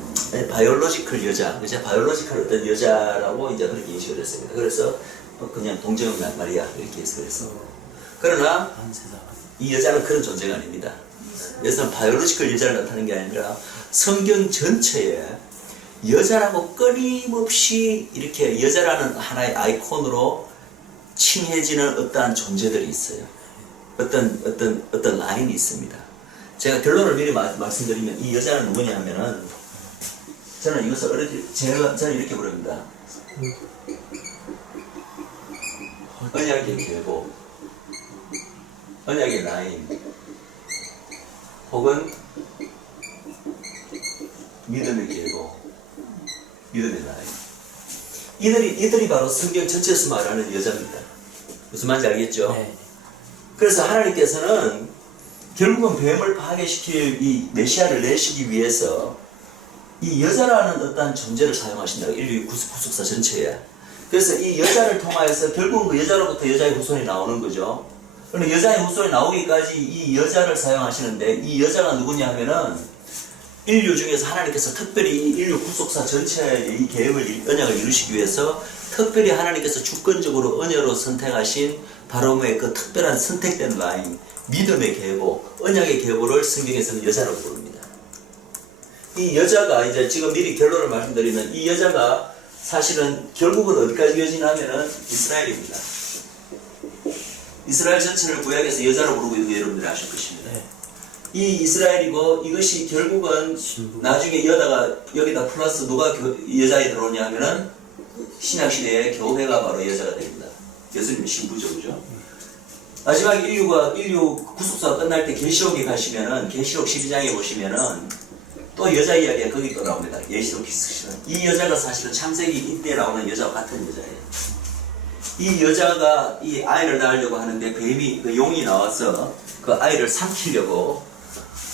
바이올로지컬 여자, 바이올로지컬 어떤 여자라고 이제 그렇게 인식을 했습니다. 그래서 그냥 동정여 마리아 이렇게 해서 그랬어. 그러나 한 세상. 이 여자는 그런 존재가 아닙니다. 여기서는 바이올로지컬 여자를 나타내는 게 아니라 성경 전체에 여자라고 끊임없이 이렇게 여자라는 하나의 아이콘으로 칭해지는 어떠한 존재들이 있어요. 어떤 라인이 있습니다. 제가 결론을 미리 말씀드리면, 이 여자는 누구냐 하면은, 저는 이것을 저는 이렇게 부릅니다. 언약의 계보, 언약의 라인, 혹은 믿음의 계보, 믿음의 라인. 이들이 바로 성경 전체에서 말하는 여자입니다. 무슨 말인지 알겠죠? 네. 그래서 하나님께서는 결국은 뱀을 파괴시킬 이 메시아를 내시기 위해서 이 여자라는 어떤 존재를 사용하신다고, 인류 구속사 전체에. 그래서 이 여자를 통하여서 결국은 그 여자로부터 여자의 후손이 나오는 거죠. 그런데 여자의 후손이 나오기까지 이 여자를 사용하시는데, 이 여자가 누구냐 하면은 인류 중에서 하나님께서 특별히 이 인류 구속사 전체의 이 계획을, 언약을 이루시기 위해서 특별히 하나님께서 주권적으로 언약으로 선택하신 바로의 그 특별한 선택된 라인, 믿음의 계보, 언약의 계보를 성경에서는 여자라고 부릅니다. 이 여자가 이제 지금 미리 결론을 말씀드리면, 이 여자가 사실은 결국은 어디까지 이어지냐면은 이스라엘입니다. 이스라엘 전체를 구약에서 여자로 부르고 있는 게 여러분들이 아실 것입니다. 네. 이 이스라엘이고, 이것이 결국은 나중에 여기다 플러스 누가 여자에 들어오냐 하면은 신약시대의 교회가 바로 여자가 됩니다. 예수님의 신부죠, 그죠? 마지막에 인류 구속사가 끝날 때 계시록에 가시면은, 계시록 12장에 보시면은 또 여자 이야기가 거기 또 나옵니다. 계시록 12장. 이 여자가 사실은 창세기 이때 나오는 여자와 같은 여자예요. 이 여자가 이 아이를 낳으려고 하는데, 그 용이 나와서 그 아이를 삼키려고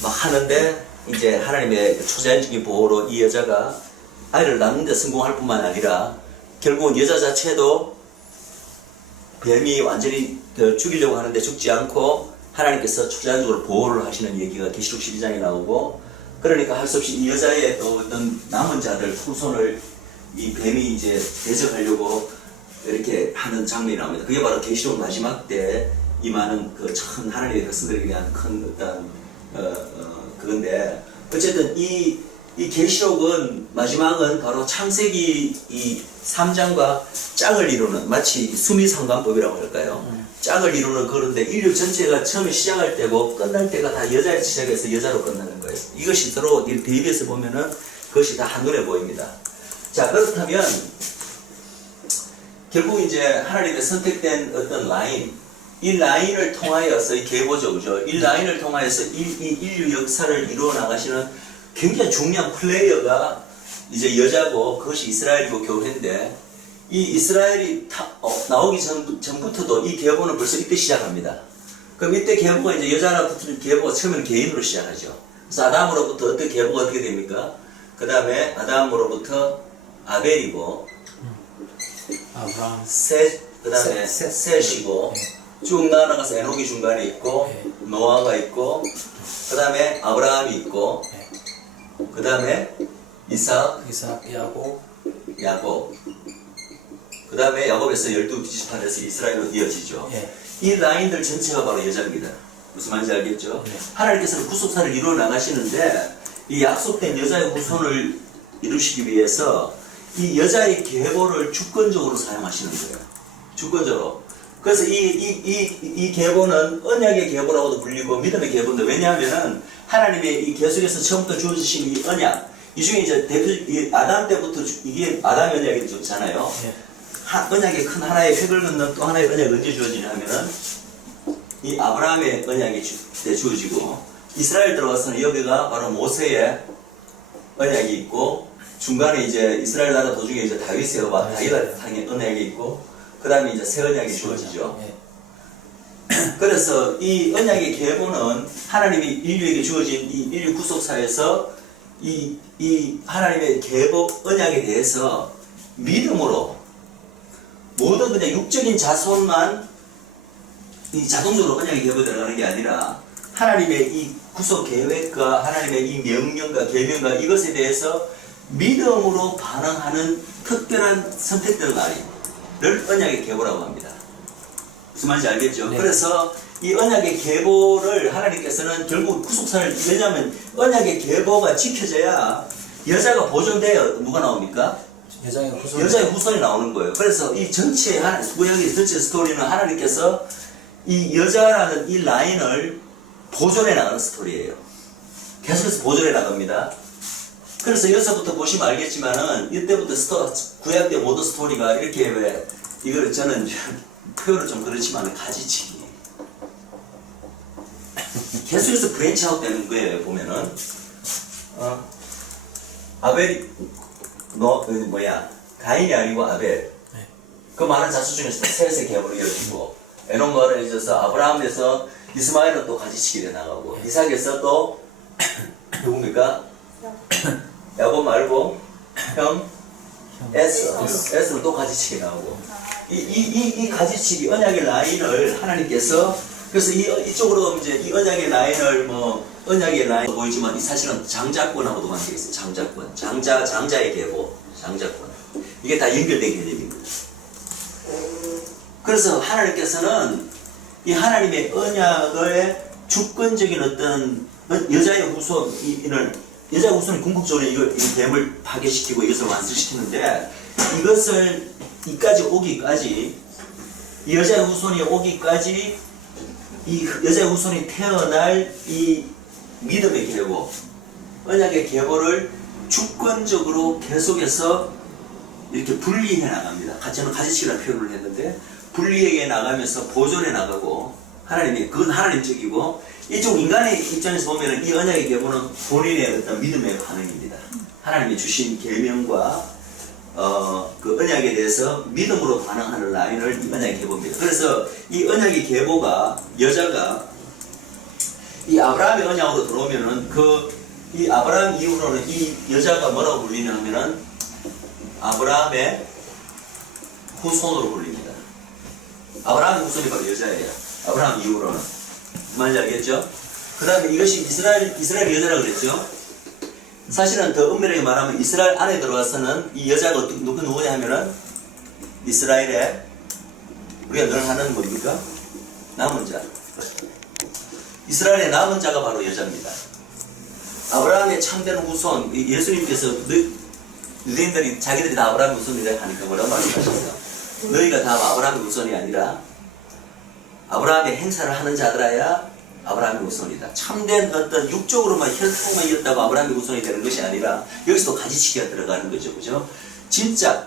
막 하는데, 이제 하나님의 초자연적인 보호로 이 여자가 아이를 낳는 데 성공할 뿐만 아니라, 결국은 여자 자체도 뱀이 완전히 죽이려고 하는데 죽지 않고 하나님께서 초자연적으로 보호를 하시는 얘기가 계시록 12장에 나오고, 그러니까 할 수 없이 이 여자의 또 어떤 남은 자들, 후손을 이 뱀이 이제 대적하려고 이렇게 하는 장면이 나옵니다. 그게 바로 계시록 마지막 때 이 많은 그 참 하나님의 백성들에 대한 큰 어떤 그건데, 어쨌든 이 계시록은 마지막은 바로 창세기 이 3장과 짝을 이루는, 마치 수미상관법이라고 할까요? 짝을 이루는 그런데, 인류 전체가 처음에 시작할 때고 끝날 때가 다 여자에서 시작해서 여자로 끝나는 거예요. 이것이 서로 대비해서 보면은 그것이 다 한눈에 보입니다. 자, 그렇다면 결국 이제 하나님의 선택된 어떤 라인, 이 라인을 통하여서, 이 계보죠, 그죠? 이 라인을 통하여서 이 인류 역사를 이루어 나가시는 굉장히 중요한 플레이어가 이제 여자고, 그것이 이스라엘이고 교회인데, 이 이스라엘이 나오기 전부터도 이 계보는 벌써 이때 시작합니다. 그럼 이때 계보가 이제 여자나 붙은 계보가 처음에는 개인으로 시작하죠. 그래서 아담으로부터 어떤 계보가 어떻게 됩니까? 그 다음에 아담으로부터 아벨이고, 아브라함, 그 다음에 셋이고, 네. 쭉 나아가서 에녹이 중간에 있고, 네. 노아가 있고, 그 다음에 아브라함이 있고, 네. 그 다음에 이삭, 야곱, 그 다음에 야곱에서 12지파에서 이스라엘로 이어지죠. 예. 이 라인들 전체가 바로 여자입니다. 무슨 말인지 알겠죠? 네. 하나님께서는 구속사를 이루어 나가시는데 이 약속된 여자의 후손을 이루시기 위해서 이 여자의 계보를 주권적으로 사용하시는 거예요. 주권적으로. 그래서 이 계보는 언약의 계보라고도 불리고 믿음의 계보인데, 왜냐하면은 하나님의 이 계속해서 처음부터 주어지신 이 언약, 이 중에 이제 대표, 이 아담 때부터 이게 아담 언약이잖아요. 네. 언약의 큰 하나의 획을 긋는 또 하나의 언약이 언제 주어지냐 하면은 이 아브라함의 언약이 주어지고, 이스라엘 들어가서는 여기가 바로 모세의 언약이 있고, 중간에 이제 이스라엘 나라 도중에 이제 다윗의 다윗의 언약이 있고, 그 다음에 이제 새 언약이 주어지죠. 네. 그래서 이 언약의 계보는 하나님이 인류에게 주어진 이 인류 구속사에서 이 하나님의 계보 언약에 대해서 믿음으로 모든 그냥 육적인 자손만 이 자동적으로 언약의 계보에 들어가는 게 아니라 하나님의 이 구속 계획과 하나님의 이 명령과 계명과 이것에 대해서 믿음으로 반응하는 특별한 선택된 날을 언약의 계보라고 합니다. 무슨 말인지 알겠죠? 네. 그래서 이 언약의 계보를 하나님께서는 결국 구속사를, 왜냐하면 언약의 계보가 지켜져야 여자가 보존돼야 누가 나옵니까? 여자의 후손. 여자의 후손이 나오는 거예요. 그래서 이 전체 구약의 전체 스토리는 하나님께서 이 여자라는 이 라인을 보존해 나가는 스토리예요. 계속해서 보존해 나갑니다. 그래서 여기서부터 보시면 알겠지만은 이때부터 구약 때 모든 스토리가 이렇게, 왜 이걸 저는 표현을 좀 그렇지만 가지치기. 계속해서 브랜치아웃 되는 거예요. 보면은 아벨이 가인이 아니고 아벨. 네. 그 많은 자수 중에서 셋의 계보를 이어지고, 에녹과를 잊어서 아브라함에서 이스마엘은 또 가지치기 돼 나가고, 이삭에서 또 누굽니까? 야곱 말고 형 에스는 또 가지치기 나오고, 이 가지치기 언약의 라인을 하나님께서, 그래서 이쪽으로 이제 이 언약의 라인을 언약의 라인 보이지만 이 사실은 장자권하고도 관계가 있어요. 장자권, 장자의 계보, 장자권. 이게 다 연결된 개념입니다. 그래서 하나님께서는 이 하나님의 언약의 주권적인 어떤 여자의 후손을, 여자의 후손이 궁극적으로 이 뱀을 파괴시키고 이것을 완성시키는데, 이것을 이까지 오기까지, 이 여자의 후손이 오기까지, 이 여자의 후손이 태어날 이 믿음의 계보, 언약의 계보를 주권적으로 계속해서 이렇게 분리해 나갑니다. 저는 가지치기라는 표현을 했는데, 분리해 나가면서 보존해 나가고, 그건 하나님적이고, 이쪽 인간의 입장에서 보면 이 언약의 계보는 본인의 어떤 믿음의 반응입니다. 하나님이 주신 계명과 그 언약에 대해서 믿음으로 반응하는 라인을 이 언약의 계보입니다. 그래서 이 언약의 계보가, 여자가 이 아브라함의 언약으로 들어오면은 이 아브라함 이후로는 이 여자가 뭐라고 불리냐 하면은 아브라함의 후손으로 불립니다. 아브라함의 후손이 바로 여자예요. 아브라함 이후로는. 뭔지 알겠죠? 그 다음에 이것이 이스라엘 여자라고 그랬죠? 사실은 더 엄밀하게 말하면 이스라엘 안에 들어가서는 이 여자가 누구냐 하면은 이스라엘의, 우리가 늘 하는 뭡니까? 남은 자. 이스라엘의 남은 자가 바로 여자입니다. 아브라함의 참된 후손, 예수님께서 유대인들이 자기들이 다 아브라함의 후손이라 하니까 뭐라고 말씀하셨어요? 너희가 다 아브라함의 후손이 아니라 아브라함의 행사를 하는 자들아야 아브라함의 후손이다. 참된 어떤 육적으로만 혈통만 이었다고 아브라함의 후손이 되는 것이 아니라 여기서도 가지치기가 들어가는 거죠. 그죠? 진짜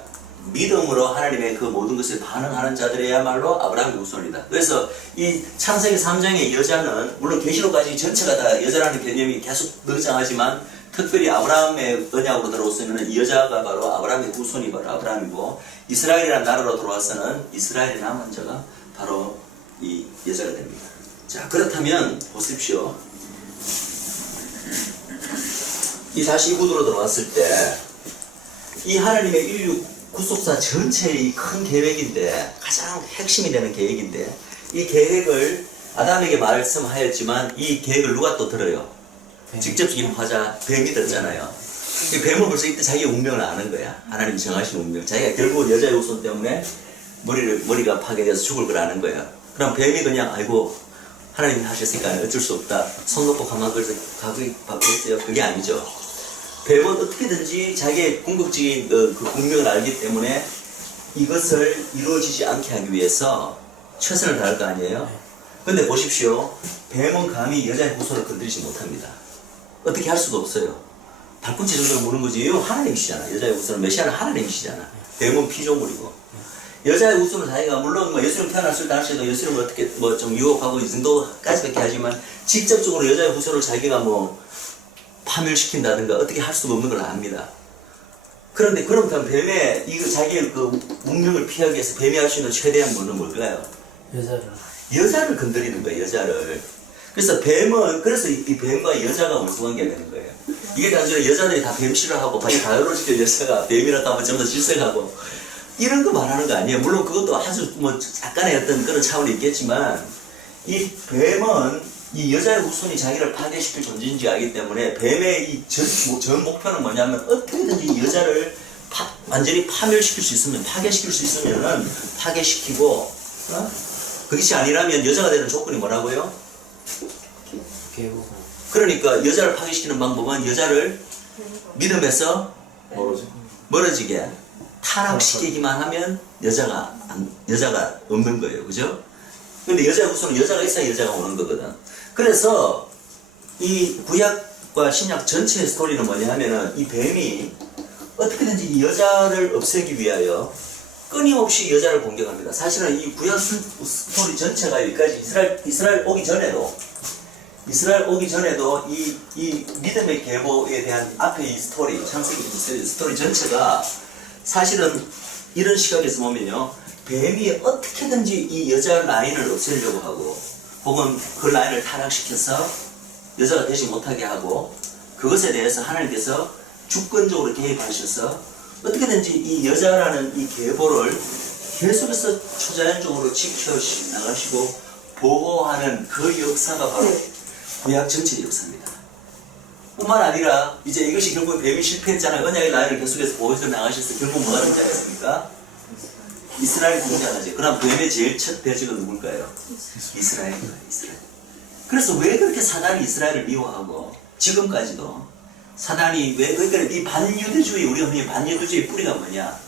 믿음으로 하나님의 그 모든 것에 반응하는 자들이야말로 아브라함의 후손이다. 그래서 이 창세기 3장의 여자는, 물론 계시록까지 전체가 다 여자라는 개념이 계속 등장하지만, 특별히 아브라함의 언약으로 들어왔으면 이 여자가 바로 아브라함의 후손이 바로 아브라함이고, 이스라엘이라는 나라로 들어와서는 이스라엘의 남은 자가 바로 이 여자가 됩니다. 자, 그렇다면 보십시오. 이 42구도로 들어왔을 때 이 하나님의 인류 구속사 전체의 큰 계획인데, 가장 핵심이 되는 계획인데, 이 계획을 아담에게 말씀하였지만 이 계획을 누가 또 들어요? 직접적인 화자 뱀이 들었잖아요. 이 뱀은 벌써 이때 자기의 운명을 아는 거야. 하나님이 정하신 운명. 자기가 결국 여자의 후손 때문에 머리가 파괴돼서 죽을 걸 아는 거야. 그럼 뱀이 그냥 아이고 하나님이 하셨으니까 어쩔 수 없다. 손 놓고 가만 그래서 가기 받겠어요. 그게 아니죠. 뱀은 어떻게든지 자기의 궁극적인 그 운명을 알기 때문에 이것을 이루어지지 않게 하기 위해서 최선을 다할 거 아니에요. 근데 보십시오. 뱀은 감히 여자의 후손을 건드리지 못합니다. 어떻게 할 수도 없어요. 발꿈치 정도를 무는 거지. 이건 하나님이시잖아. 여자의 후손은 메시아는 하나님이시잖아. 뱀은 피조물이고. 여자의 후손은 자기가 물론 뭐 예수님 태어났을 당시에도 예수님을 어떻게 뭐 좀 유혹하고 이 정도까지밖에 하지만 직접적으로 여자의 후손을 자기가 뭐 파멸시킨다든가 어떻게 할 수가 없는 걸 압니다. 그런데 그렇다면 뱀의 이거 자기의 그 운명을 피하기 위해서 뱀이 할 수 있는 최대한 뭐는 뭘까요? 여자를 건드리는 거예요. 여자를. 그래서 뱀은 그래서 이 뱀과 여자가 원수관계가 되는 거예요. 이게 단순히 여자들이 다 뱀 싫어하고 바이 바이올로지컬 여자가 뱀이라고 하면 전부 다 질색하고 이런 거 말하는 거 아니에요. 물론 그것도 아주 뭐 약간의 어떤 그런 차원이 있겠지만 이 뱀은 이 여자의 후손이 자기를 파괴시킬 존재인지 알기 때문에 뱀의 이 전 목표는 뭐냐면 어떻게든지 이 여자를 완전히 파멸시킬 수 있으면 파괴시킬 수 있으면은 파괴시키고 그것이 아니라면 여자가 되는 조건이 뭐라고요? 그러니까 여자를 파괴시키는 방법은 여자를 믿음에서 멀어지게 타락시키기만 하면 여자가 없는 거예요. 그죠? 근데 여자의 후손은 여자가 있어야 여자가 오는 거거든. 그래서 이 구약과 신약 전체의 스토리는 뭐냐 하면은 이 뱀이 어떻게든지 이 여자를 없애기 위하여 끊임없이 여자를 공격합니다. 사실은 이 구약 스토리 전체가 여기까지 이스라엘 오기 전에도 이 믿음의 계보에 대한 앞에 이 스토리, 창세기 스토리 전체가 사실은 이런 시각에서 보면요. 뱀이 어떻게든지 이 여자 라인을 없애려고 하고 혹은 그 라인을 타락시켜서 여자가 되지 못하게 하고 그것에 대해서 하나님께서 주권적으로 개입하셔서 어떻게든지 이 여자라는 이 계보를 계속해서 초자연적으로 지켜나가시고 보호하는 그 역사가 바로 구약 전체의 역사입니다. 뿐만 아니라 이제 이것이 결국 뱀이 실패했잖아요. 언약의 라인을 계속해서 보호해서 나가셔서 결국 뭐가 등장했습니까? 이스라엘이 등장하죠. 그럼 뱀의 제일 첫 대적은 누굴까요? 이스라엘입니다. 이스라엘. 그래서 왜 그렇게 사단이 이스라엘을 미워하고 지금까지도 사단이 왜 그러니까 이 반유대주의 우리가 흔히 반유대주의 뿌리가 뭐냐?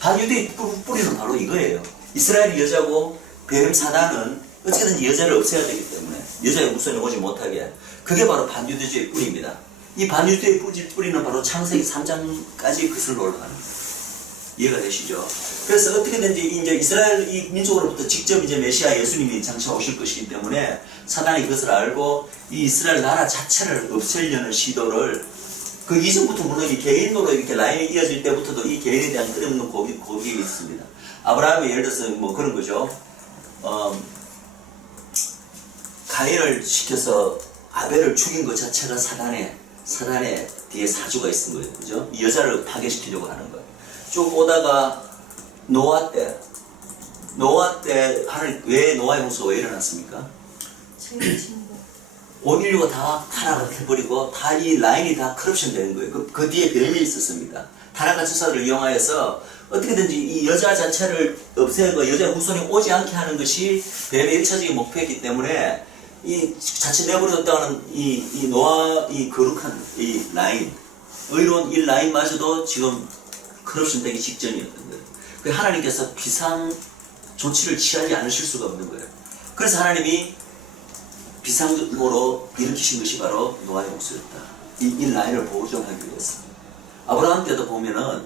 반유대의 뿌리는 바로 이거예요. 이스라엘이 여자고 뱀 사단은 어떻게든지 여자를 없애야 되기 때문에 여자의 후손이 오지 못하게 그게 바로 반유대주의 뿌리입니다. 이 반유대의 뿌리는 바로 창세기 3장까지 그슬러 올라가는 거예요. 이해가 되시죠? 그래서 어떻게든지 이제 이스라엘 이 민족으로부터 직접 이제 메시아 예수님이 장차 오실 것이기 때문에 사단이 그것을 알고 이 이스라엘 나라 자체를 없애려는 시도를 그 이전부터 물론 이 개인으로 이렇게 라인이 이어질 때부터도 이 개인에 대한 끊임없는 고백이 있습니다. 아브라함이 예를 들어서 뭐 그런 거죠. 가인을 시켜서 아벨을 죽인 것 자체가 사단의 뒤에 사주가 있은 거예요. 그죠? 이 여자를 파괴시키려고 하는 거예요. 쭉 오다가 노아 때 하늘 왜 노아의 홍수가 왜 일어났습니까? 온 인류가 다 타락을 해버리고 다 이 라인이 다 커럽션 되는 거예요. 그 뒤에 뱀이 있었습니다. 타락한 처사를 이용하여서 어떻게든지 이 여자 자체를 없애고 여자 후손이 오지 않게 하는 것이 뱀의 1차적인 목표였기 때문에 이 자체 내버려뒀다는 이 노아 이 거룩한 이 라인 의로운 이 라인마저도 지금 커럽션 되기 직전이었던 거예요. 그 하나님께서 비상 조치를 취하지 않으실 수가 없는 거예요. 그래서 하나님이 비상으로 일으키신 것이 바로 노아의 홍수였다. 이 라인을 보존하기 위해서. 아브라함 때도 보면은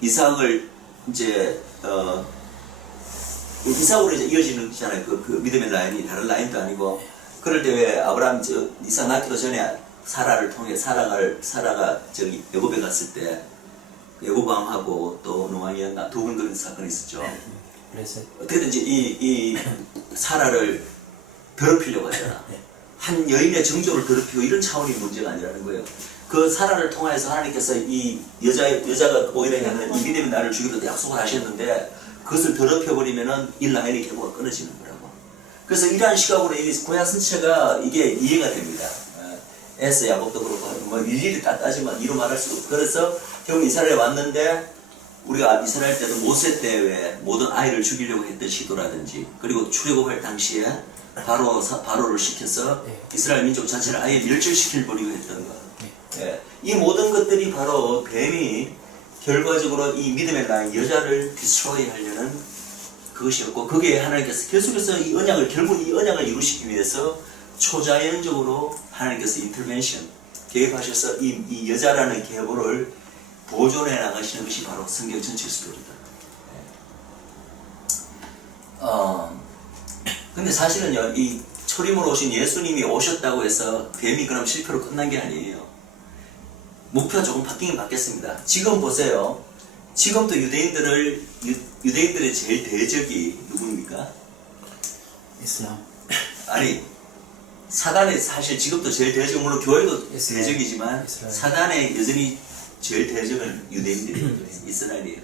이삭을 이제 이삭으로 이제 이어지는 거잖아요. 그 믿음의 라인이 다른 라인도 아니고 그럴 때 왜 아브라함 이삭 낳기도 전에 사라를 통해 사라가 저기 애굽에 갔을 때 애굽왕하고 또 노왕이었나 두 분 그런 사건이 있었죠. 그래서 어떻게든지 이 사라를 더럽히려고 하잖아. 한 여인의 정조를 더럽히고 이런 차원이 문제가 아니라는 거예요. 그 사라를 통해서 하나님께서 이 여자가 오히려 하는 이 믿음의 나를 주기로 약속을 하셨는데 그것을 더럽혀버리면은 이 라인의 계보가 끊어지는 거라고. 그래서 이러한 시각으로 이 구약 전체가 이게 이해가 됩니다. 에서 야곱도 그렇고 뭐 일일이 다 따지면 이루 말할 수가 없고 그래서 결국 이스라엘에 왔는데 우리가 이스라엘 때도 모세 때 왜 모든 아이를 죽이려고 했던 시도라든지, 그리고 출애굽할 당시에 바로를 시켜서 네. 이스라엘 민족 자체를 아예 멸절시킬 버리고 했던 것. 네. 예. 이 모든 것들이 바로 뱀이 결과적으로 이 믿음의 나인 여자를 디스트로이 하려는 그것이었고, 거기에 하나님께서 계속해서 이 언약을, 결국 이 언약을 이루시기 위해서 초자연적으로 하나님께서 인터벤션 개입하셔서 이 여자라는 계보를 보존해 나가시는 것이 바로 성경 전체 스토리다. 근데 사실은요, 이 초림으로 오신 예수님이 오셨다고 해서 뱀이 그럼 실패로 끝난 게 아니에요. 목표가 조금 바뀌긴 바뀌었습니다. 지금 보세요. 지금도 유대인들의 제일 대적이 누구입니까? 이슬람. 아니, 사단의 사실 지금도 제일 대적은 물론 교회도 이스라엘. 대적이지만 이스라엘. 사단의 여전히 제일 대적은 유대인들이에요. 이스라엘이에요.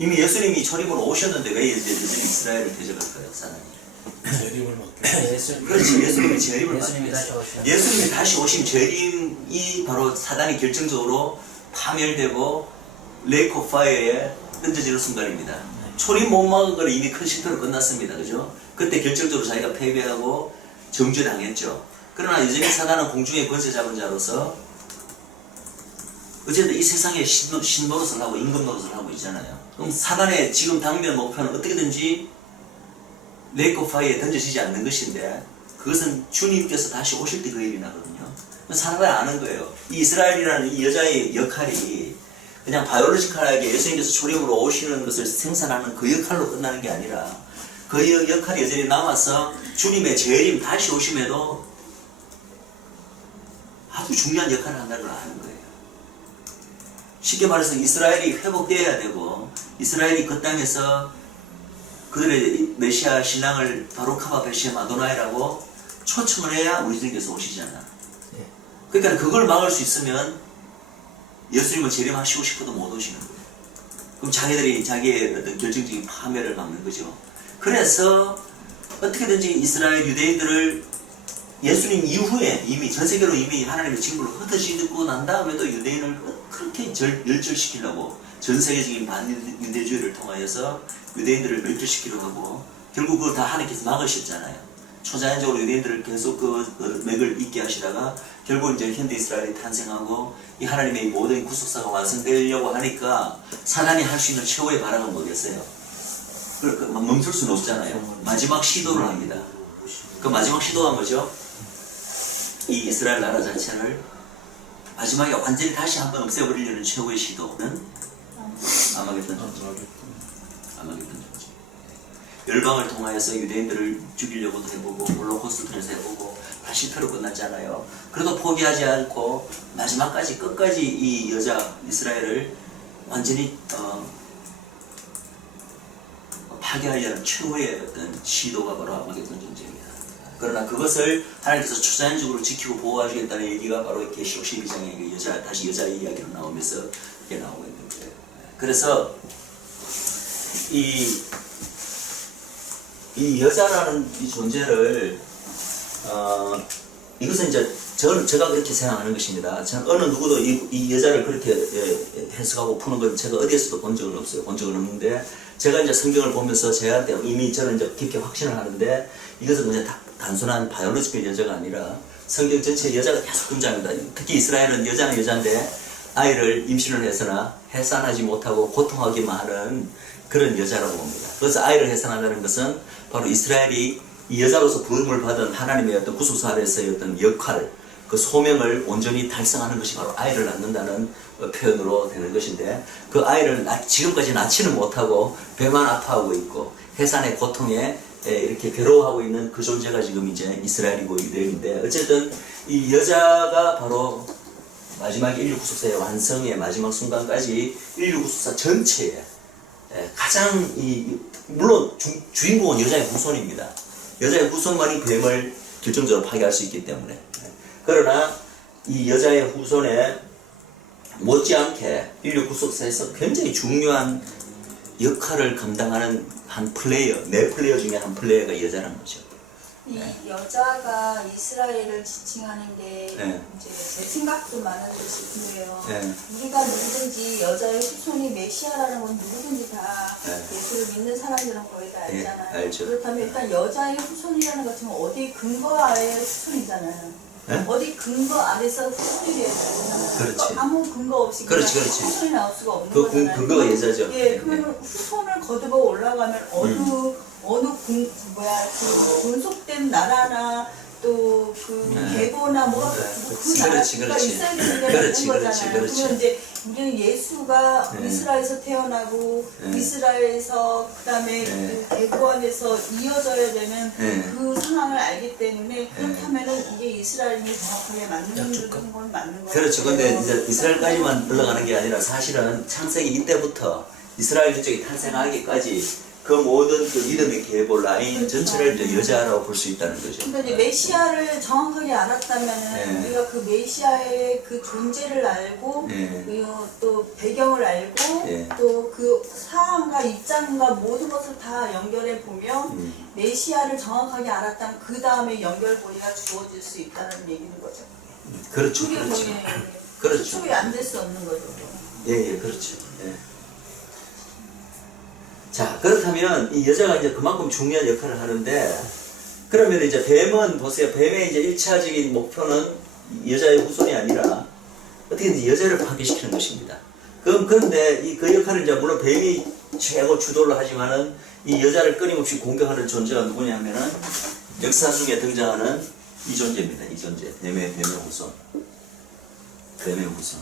이미 예수님이 초림으로 오셨는데 왜 여전히 이스라엘을 대적할까요? 사단이. 재림을 맡겨. 그렇지. 예수님이 재림을 예수님이 다시 맡겼어요. 오시면. 예수님이 다시 오신 재림이 바로 사단이 결정적으로 파멸되고 레이크 오브 파이어에 던져지는 순간입니다. 초림 못 막은 거는 이미 큰 실패로 끝났습니다. 그죠? 그때 결정적으로 자기가 패배하고 정죄당했죠. 그러나 여전히 사단은 공중의 권세 잡은 자로서 어쨌든 이 세상에 신 노릇을 하고 임금 노릇을 하고 있잖아요. 그럼 사단의 지금 당면 목표는 어떻게든지 레이크 오브 파이어에 던져지지 않는 것인데, 그것은 주님께서 다시 오실 때 그 일이 나거든요. 사람이 아는 거예요. 이 이스라엘이라는 이 여자의 역할이 그냥 바이올로지컬하게 예수님께서 초림으로 오시는 것을 생산하는 그 역할로 끝나는 게 아니라, 그 역할이 여전히 남아서 주님의 재림 다시 오심에도 아주 중요한 역할을 한다는 걸 아는 거예요. 쉽게 말해서 이스라엘이 회복되어야 되고, 이스라엘이 그 땅에서 그들의 메시아 신앙을 바로카바 베시아 마도나이라고 초청을 해야 우리 주님께서 오시잖아. 네. 그러니까 그걸 막을 수 있으면 예수님을 재림하시고 싶어도 못 오시는 거예요. 그럼 자기들이 자기의 어떤 결정적인 파멸을 막는 거죠. 그래서 어떻게든지 이스라엘 유대인들을 예수님 이후에 이미 전 세계로 이미 하나님의 징벌을 흩어지고 난 다음에도 유대인을 그렇게 멸절시키려고 전 세계적인 반유대주의를 통하여서 유대인들을 멸절시키려고 하고, 결국 그걸 다 하나님께서 막으셨잖아요. 초자연적으로 유대인들을 계속 그 맥을 잊게 하시다가 결국 이제 현대 이스라엘이 탄생하고 이 하나님의 모든 구속사가 완성되려고 하니까 사단이 할 수 있는 최후의 발악은 뭐겠어요? 그러니까 막 멈출 수는 없잖아요. 마지막 시도를 합니다. 그 마지막 시도가 뭐죠? 이 이스라엘 나라 자체를 마지막에 완전히 다시 한번 없애버리려는 최후의 시도는 아마겟돈 전쟁. 아마겟돈 전쟁. 열방을 통하여서 유대인들을 죽이려고도 해보고 홀로코스트 통해서 해보고 다 실패로 끝났잖아요. 그래도 포기하지 않고 마지막까지 끝까지 이 여자 이스라엘을 완전히 파괴하려는 최후의 어떤 시도가 바로 아마겟돈 전쟁입니다. 그러나 그것을 하나님께서 초자연적으로 지키고 보호하시겠다는 얘기가 바로 계시록 12장에 다시 여자의 이야기로 나오면서 이게 나오고 있는 거예요. 그래서 이 여자라는 이 존재를 이것은 이제 제가 그렇게 생각하는 것입니다. 어느 누구도 이 여자를 그렇게 해석하고 푸는 건 제가 어디에서도 본 적은 없어요. 본 적은 없는데, 제가 이제 성경을 보면서 저한테 이미 저는 이제 깊게 확신을 하는데, 이것은 그냥 단순한 바이올로지컬 여자가 아니라 성경 전체 여자가 계속 등장합니다. 특히 이스라엘은 여자는 여자인데 아이를 임신을 해서나 해산하지 못하고 고통하기만 하는 그런 여자라고 봅니다. 그래서 아이를 해산한다는 것은 바로 이스라엘이 이 여자로서 부름을 받은 하나님의 어떤 구속사 아래서의 어떤 역할, 그 소명을 온전히 달성하는 것이 바로 아이를 낳는다는 표현으로 되는 것인데, 그 아이를 지금까지 낳지는 못하고 배만 아파하고 있고 해산의 고통에 이렇게 괴로워하고 있는 그 존재가 지금 이제 이스라엘이고 유대인인데, 어쨌든 이 여자가 바로 마지막 인류 구속사의 완성의 마지막 순간까지 인류 구속사 전체에 가장 물론 주인공은 여자의 후손입니다. 여자의 후손만이 뱀을 결정적으로 파괴할 수 있기 때문에. 그러나 이 여자의 후손에 못지않게 인류 구속사에서 굉장히 중요한 역할을 감당하는 한 플레이어, 네 플레이어 중에 한 플레이어가 여자라는 거죠. 이 여자가 이스라엘을 지칭하는 게 네. 이제 제 생각도 많은데 싶은데요. 네. 우리가 누구든지 여자의 후손이 메시아라는 건 누구든지 다 네. 예수를 믿는 사람들은 거의 다 네, 알잖아요. 알죠. 그렇다면 일단 여자의 후손이라는 것 지금 어디 근거 아래의 후손이잖아요. 네? 어디 근거 아래서 후손이 되어야 되잖아요. 그렇지. 아무 근거 없이 그렇지, 그냥 그렇지. 후손이 나올 수가 없는 그 거잖아요. 근거가 예자죠. 예, 그러면 후손을 거듭어 올라가면 어느 그 분속된 나라나 또 그 네. 계보나 뭐가 네. 그 나라가 그렇지. 있어야 되는 게 그렇지, 있는 그렇지, 거잖아요. 그렇지. 그러면 이제 우리는 예수가 네. 이스라엘에서 태어나고 네. 이스라엘에서 그다음에 네. 그 계보 안에서 이어져야 되는 네. 그 상황을 알기 때문에 그렇다면은 이게 이스라엘이 정확하게 맞는 건 맞는 거예요. 그렇죠. 근데 이제 이스라엘까지만 올라가는 게 아니라 사실은 창세기 이때부터 이스라엘 민족이 탄생하기까지 그 모든 그 믿음의 계보 라인 그렇죠. 전체를 이제 여자라고 볼 수 있다는 거죠. 그러니까 이제 메시아를 정확하게 알았다면은 네. 우리가 그 메시아의 그 존재를 알고 네. 그리고 또 배경을 알고 네. 또 그 상황과 입장과 모든 것을 다 연결해 보면 메시아를 정확하게 알았다면 그 다음에 연결고리가 주어질 수 있다는 얘기는 거죠. 그렇죠. 그게 그렇죠. 뭐예요? 그렇죠. 추측이 안 될 수 없는 거죠. 예, 예, 그렇죠. 예. 자, 그렇다면 이 여자가 이제 그만큼 중요한 역할을 하는데, 그러면 이제 뱀은 보세요. 뱀의 이제 1차적인 목표는 여자의 후손이 아니라 어떻게든지 여자를 파괴시키는 것입니다. 그런데 그 역할을 이제 물론 뱀이 최고 주도를 하지만은 이 여자를 끊임없이 공격하는 존재가 누구냐면은 역사 중에 등장하는 이 존재입니다. 이 존재. 뱀의 후손. 뱀의 후손.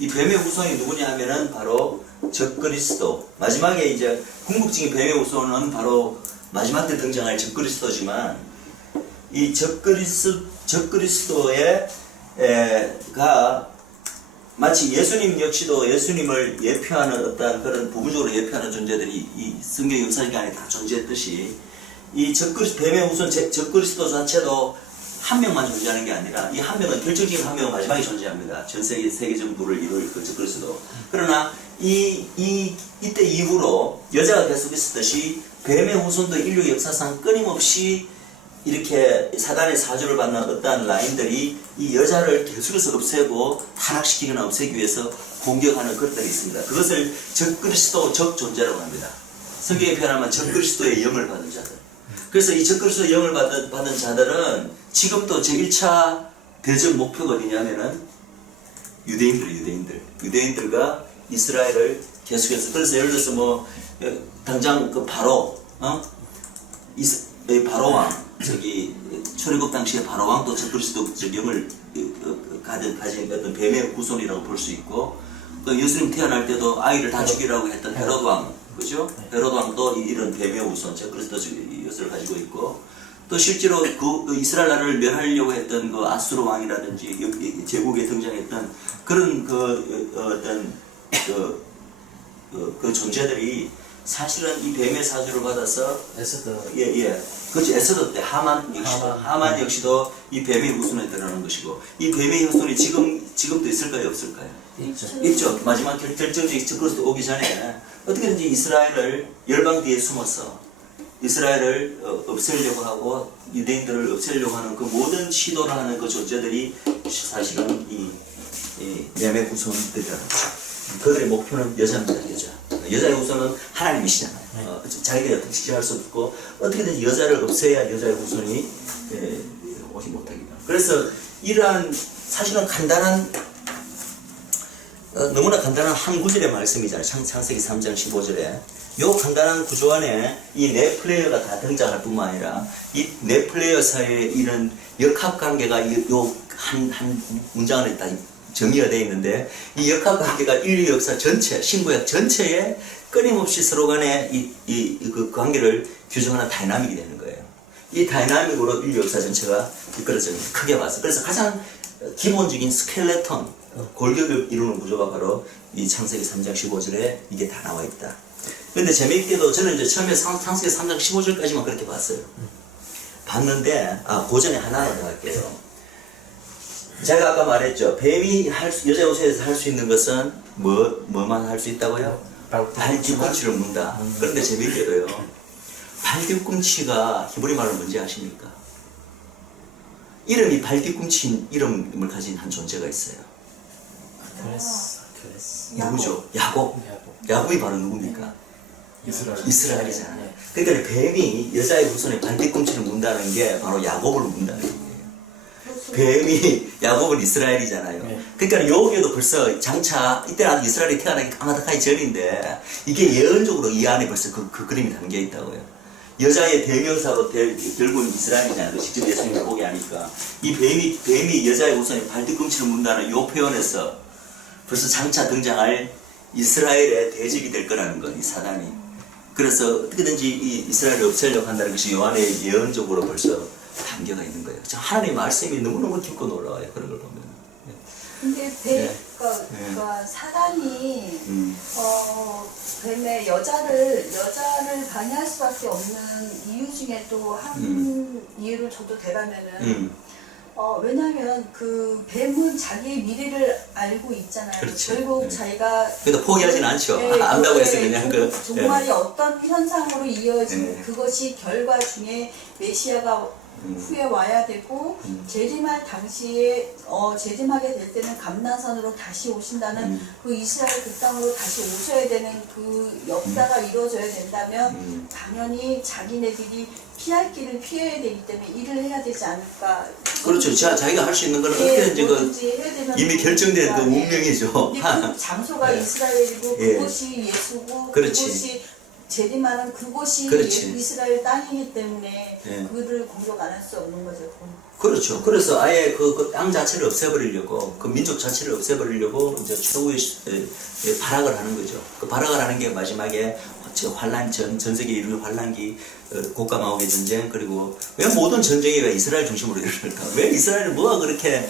이 뱀의 후손이 누구냐 하면은 바로 적그리스도. 마지막에 이제 궁극적인 뱀의 후손은 바로 마지막 때 등장할 적그리스도지만 이 적그리스도의 가 마치 예수님 역시도 예수님을 예표하는 어떤 그런 부분적으로 예표하는 존재들이 이 성경 역사적 안에 다 존재했듯이 이 뱀의 후손 적그리스도 자체도 한 명만 존재하는 게 아니라 이 한 명은 결정적인 한 명은 마지막에 존재합니다. 전 세계 정부를 이룰 그 적그리스도. 그러나 이때 이후로 여자가 계속 있었듯이 뱀의 후손도 인류 역사상 끊임없이 이렇게 사단의 사주를 받는 어떠한 라인들이 이 여자를 계속해서 없애고 타락시키거나 없애기 위해서 공격하는 것들이 있습니다. 그것을 적그리스도 적존재라고 합니다. 성경에 표현하면 적그리스도의 영을 받은 자들. 그래서 이 적그리스도의 영을 받은 자들은 지금도 제1차 대전 목표가 어디냐면은 유대인들과 이스라엘을 계속해서, 그래서 예를 들어서 뭐 당장 그 바로 바로 왕, 출애굽 당시에 바로 왕도 적그리스도적 영을 가진 어떤 뱀의 후손이라고 볼 수 있고, 또 예수님 태어날 때도 아이를 다 죽이라고 했던 헤롯 왕, 그죠? 헤롯 왕도 이런 뱀의 후손, 적그리스도적 것을 가지고 있고, 또 실제로 그 이스라엘 나라를 멸하려고 했던 그 아수르 왕이라든지 제국에 등장했던 그런 어떤 그 존재들이 사실은 이 뱀의 사주를 받아서 에스더. 그렇지. 에스더 때 하만 역시도 이 뱀의 후손에 들어가는 것이고, 이 뱀의 후손이 지금도 있을까요, 없을까요? 있죠. 마지막 결정적인 적그리스도 오기 전에 어떻게든지 이스라엘을 열방 뒤에 숨어서 이스라엘을 없애려고 하고 유대인들을 없애려고 하는 그 모든 시도를 하는 그 존재들이 사실은 이 뱀의 후손들이라는 거죠. 그들의 목표는 여자입니다. 여자의 후손은 하나님이시잖아요. 자기가 특식할 수 없고 어떻게든지 여자를 없애야 여자의 후손이 오지 못하기만. 그래서 이러한 사실은 너무나 간단한 한 구절의 말씀이잖아요. 창세기 3장 15절에 요 간단한 구조 안에 이 네 플레이어가 다 등장할 뿐만 아니라 이 네 플레이어 사이에 이런 역학관계가 요 한 문장 안에 다 정의가 되어 있는데, 이 역학관계가 인류 역사 전체, 신구약 전체에 끊임없이 서로 간에 그 관계를 규정하는 다이나믹이 되는 거예요. 이 다이나믹으로 인류 역사 전체가 이끌어집니다. 크게 봐서. 그래서 가장 기본적인 스켈레톤, 골격을 이루는 구조가 바로 이 창세기 3장 15절에 이게 다 나와 있다. 그런데 재미있게도 저는 이제 처음에 창세기 3장 15절까지만 그렇게 봤어요. 봤는데, 그 전에 하나만 더 할게요. 제가 아까 말했죠. 뱀이 여자 요소에서 할 수 있는 것은 뭐만 할 수 있다고요? 발 뒤꿈치를 문다. 그런데 재미있게도요. 발 뒤꿈치가 히브리 말로 뭔지 아십니까? 이름이 발뒤꿈치인 이름을 가진 한 존재가 있어요. 그랬어. 누구죠? 야곱. 야곱이 바로 누굽니까? 이스라엘이잖아요. 네. 그러니까 뱀이 여자의 후손에 발뒤꿈치를 문다는 게 바로 야곱을 문다는 거예요. 뱀이 야곱은 이스라엘이잖아요. 네. 그러니까 여기에도 벌써 장차 이때는 아직 이스라엘이 태어나기 까마득하기 전인데 이게 예언적으로 이 안에 벌써 그 그림이 담겨 있다고요. 여자의 대명사로 결국은 이스라엘이잖아요. 직접 예수님을 보게 하니까 이 뱀이 여자의 후손에 발뒤꿈치를 문다는 이 표현에서 벌써 장차 등장할 이스라엘의 대적이 될 거라는 것, 이 사단이. 그래서 어떻게든지 이 이스라엘을 없애려고 한다는 것이 요한의 예언적으로 벌써 담겨가 있는 거예요. 하나님의 말씀이 너무너무 깊고 놀라워요. 그런 걸 보면. 근데 그러니까 사단이 뱀의 여자를 반해할 수밖에 없는 이유 중에 또 한 이유를 줘도 되라면은 왜냐하면 그 뱀은 자기의 미래를 알고 있잖아요. 그렇지. 결국 자기가 그래도 포기하진 않죠. 네, 안다고 해서 그냥 종말이 어떤 현상으로 이어진 네. 그것이 결과 중에 메시아가 후에 와야 되고 재림할 당시에 재림하게 될 때는 감난선으로 다시 오신다는 그 이스라엘 그 땅으로 다시 오셔야 되는 그 역사가 이루어져야 된다면 당연히 자기네들이 피할 길을 피해야 되기 때문에 일을 해야 되지 않을까. 그렇죠. 자기가 할 수 있는 건 어떻게든지 이미 결정된 그 운명이죠. 근데 그 장소가 네. 이스라엘이고 예. 그곳이 예수고 그렇지. 그곳이 재림하는 그곳이 그렇지. 이스라엘 땅이기 때문에 예. 그를 공격 안 할 수 없는 거죠. 그렇죠. 그래서 아예 그 땅 자체를 없애버리려고, 그 민족 자체를 없애버리려고 이제 최후의 발악을 하는 거죠. 그 발악을 하는 게 마지막에 환란, 전 세계 이루는 환란기, 고가마옥의 전쟁, 그리고 왜 모든 전쟁이 왜 이스라엘 중심으로 일어날까? 왜 이스라엘은 뭐가 그렇게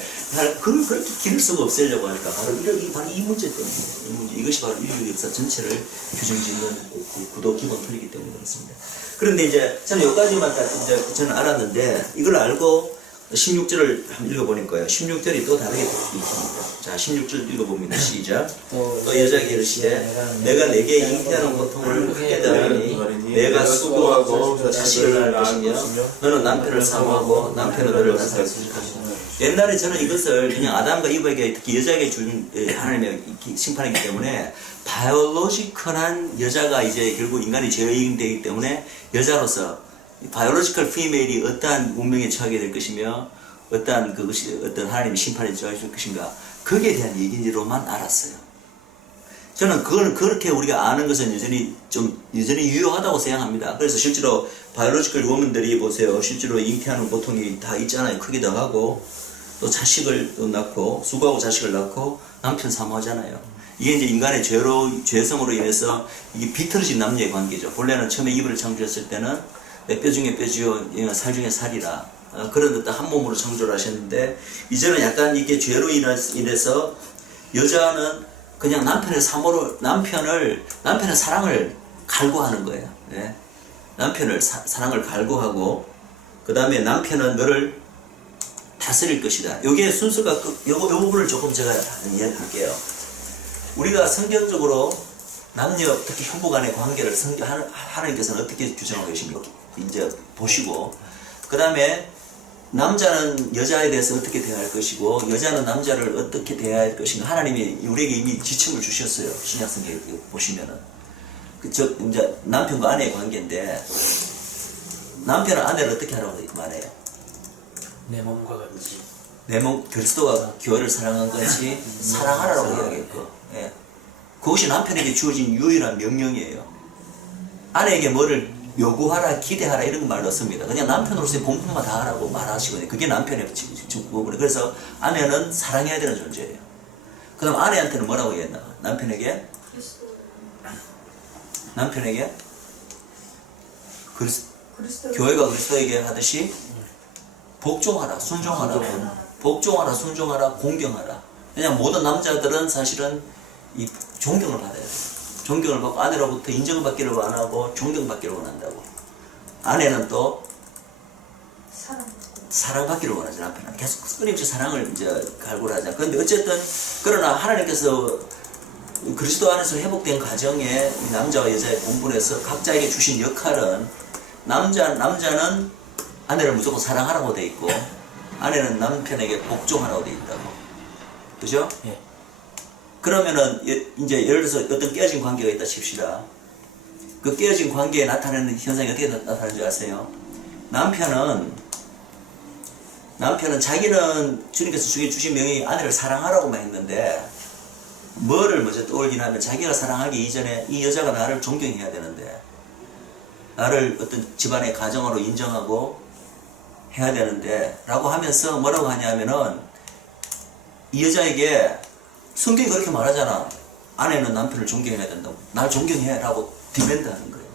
그렇게 길을 쓰고 없애려고 할까? 바로 이 문제 때문에, 이 문제, 이것이 바로 인류 역사 전체를 규정짓는 구도 기본 틀이기 때문에 그렇습니다. 그런데 이제 저는 여기까지만 이제 저는 알았는데 이걸 알고 16절을 한번 읽어보니까요. 16절이 또 다르게 읽힙니다. 자, 16절 읽어봅니다. 시작. 또 여자에게 이르시되 내가 내게 잉태하는 고통을 크게 더하니 내가 수고하고 자식을 낳을 것이며 너는 남편을 사모하고 남편은 너를 나살 것이다. 옛날에 저는 이것을 그냥 아담과 이브에게 특히 여자에게 준 하나님의 심판이기 때문에 바이올로지컬한 여자가 이제 결국 인간이 죄인되기 때문에 여자로서 바이올로지컬 피메일이 어떠한 운명에 처하게 될 것이며 어떠한 그것이 어떤 하나님의 심판에 처하게 될 것인가 거기에 대한 얘기로만 알았어요. 저는 그걸 그렇게 우리가 아는 것은 여전히 유효하다고 생각합니다. 그래서 실제로 바이올로지컬 워먼들이 보세요. 실제로 잉태하는 고통이 다 있잖아요. 크기도 하고 또 자식을 낳고 수고하고 자식을 낳고 남편 사모하잖아요. 이게 이제 인간의 죄성으로 인해서 이게 비틀어진 남녀의 관계죠. 본래는 처음에 이브를 창조했을 때는 뼈 중에 뼈지요 살 중에 살이라 그런 듯한 한 몸으로 창조를 하셨는데 이제는 약간 이게 죄로 인해서 여자는 그냥 남편의 남편의 사랑을 갈구하는 거예요. 예? 남편을 사랑을 갈구하고 그 다음에 남편은 너를 다스릴 것이다. 요게 순서가 요 부분을 조금 제가 이야기할게요. 우리가 성경적으로 남녀 특히 부부 간의 관계를 하나님께서는 어떻게 규정하고 계십니까? 이제 보시고 그 다음에 남자는 여자에 대해서 어떻게 대할 것이고 여자는 남자를 어떻게 대할 것인가 하나님이 우리에게 이미 지침을 주셨어요. 신약성경에 보시면은 이제 남편과 아내의 관계인데 남편은 아내를 어떻게 하라고 말해요? 내 몸과 같이 내 몸 그리스도가 교회를 사랑한 것이 사랑하라고 이야기했고 예. 그것이 남편에게 주어진 유일한 명령이에요. 아내에게 뭐를 요구하라, 기대하라 이런 말 넣습니다. 그냥 남편으로서의 본분만 다 하라고 말하시거든요. 그게 남편의 부분이에요. 그래서 아내는 사랑해야 되는 존재예요. 그럼 아내한테는 뭐라고 했나? 남편에게 교회가 그리스도에게 하듯이 복종하라, 순종하라, 공경하라. 왜냐하면 모든 남자들은 사실은 이 존경을 받아야 돼요. 존경을 받고 아내로부터 인정을 받기를 안 하고 존경받기를 원한다고. 아내는 또 사랑받기를 원하죠. 남편은 계속 끊임없이 사랑을 이제 갈구를 하자. 그런데 어쨌든 그러나 하나님께서 그리스도 안에서 회복된 가정에 남자와 여자의 본분에서 각자에게 주신 역할은 남자는 아내를 무조건 사랑하라고 돼 있고 아내는 남편에게 복종하라고 돼 있다고. 그죠? 예. 그러면은 이제 예를 들어서 어떤 깨어진 관계가 있다 칩시다. 그 깨어진 관계에 나타나는 현상이 어떻게 나타나는 줄 아세요? 남편은 자기는 주님께서 주신 명령이 아내를 사랑하라고만 했는데 뭐를 먼저 떠올리냐면 자기가 사랑하기 이전에 이 여자가 나를 존경해야 되는데 나를 어떤 집안의 가정으로 인정하고 해야 되는데 라고 하면서 뭐라고 하냐면은 이 여자에게 성경이 그렇게 말하잖아. 아내는 남편을 존경해야 된다고. 날 존경해 라고 디맨드하는 거예요.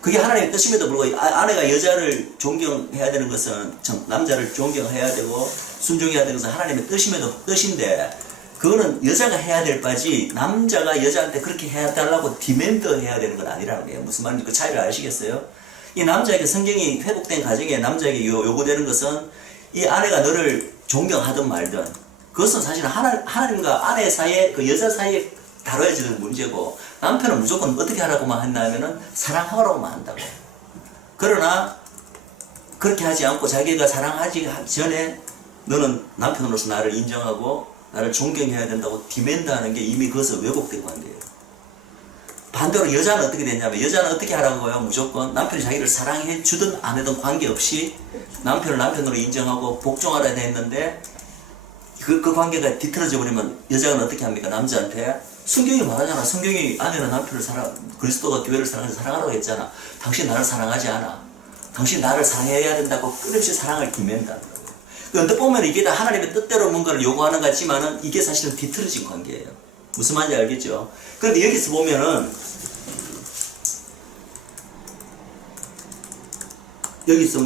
그게 하나님의 뜻임에도 불구하고 아내가 여자를 존경해야 되는 것은 남자를 존경해야 되고 순종해야 되는 것은 하나님의 뜻인데 그거는 여자가 해야 될 바지 남자가 여자한테 그렇게 해달라고 디맨드 해야 되는 건 아니라는 거예요. 무슨 말인지 그 차이를 아시겠어요? 이 남자에게 성경이 회복된 가정에 남자에게 요구되는 것은 이 아내가 너를 존경하든 말든 그것은 사실은 하나님과 아내 사이에 그 여자 사이에 다뤄지는 문제고 남편은 무조건 어떻게 하라고만 한다면은 사랑하라고만 한다고. 그러나 그렇게 하지 않고 자기가 사랑하지 전에 너는 남편으로서 나를 인정하고 나를 존경해야 된다고 디맨드하는 게 이미 그것은 왜곡된 관계예요. 반대로 여자는 어떻게 되냐면 여자는 어떻게 하라고 해요? 무조건 남편이 자기를 사랑해 주든 안 해든 관계없이 남편을 남편으로 인정하고 복종하라 했는데 그 관계가 뒤틀어져 버리면 여자는 어떻게 합니까? 남자한테 성경이 말하잖아. 성경이 아내는 남편을 그리스도가 교회를 사랑해서 사랑하라고 했잖아. 당신 나를 사랑하지 않아. 당신 나를 사랑해야 된다고 끊임없이 사랑을 디맨드한다. 그런데 보면 이게 다 하나님의 뜻대로 뭔가를 요구하는 것 같지만은 이게 사실은 뒤틀어진 관계예요. 무슨 말인지 알겠죠? 그런데 여기서 보면은 여기서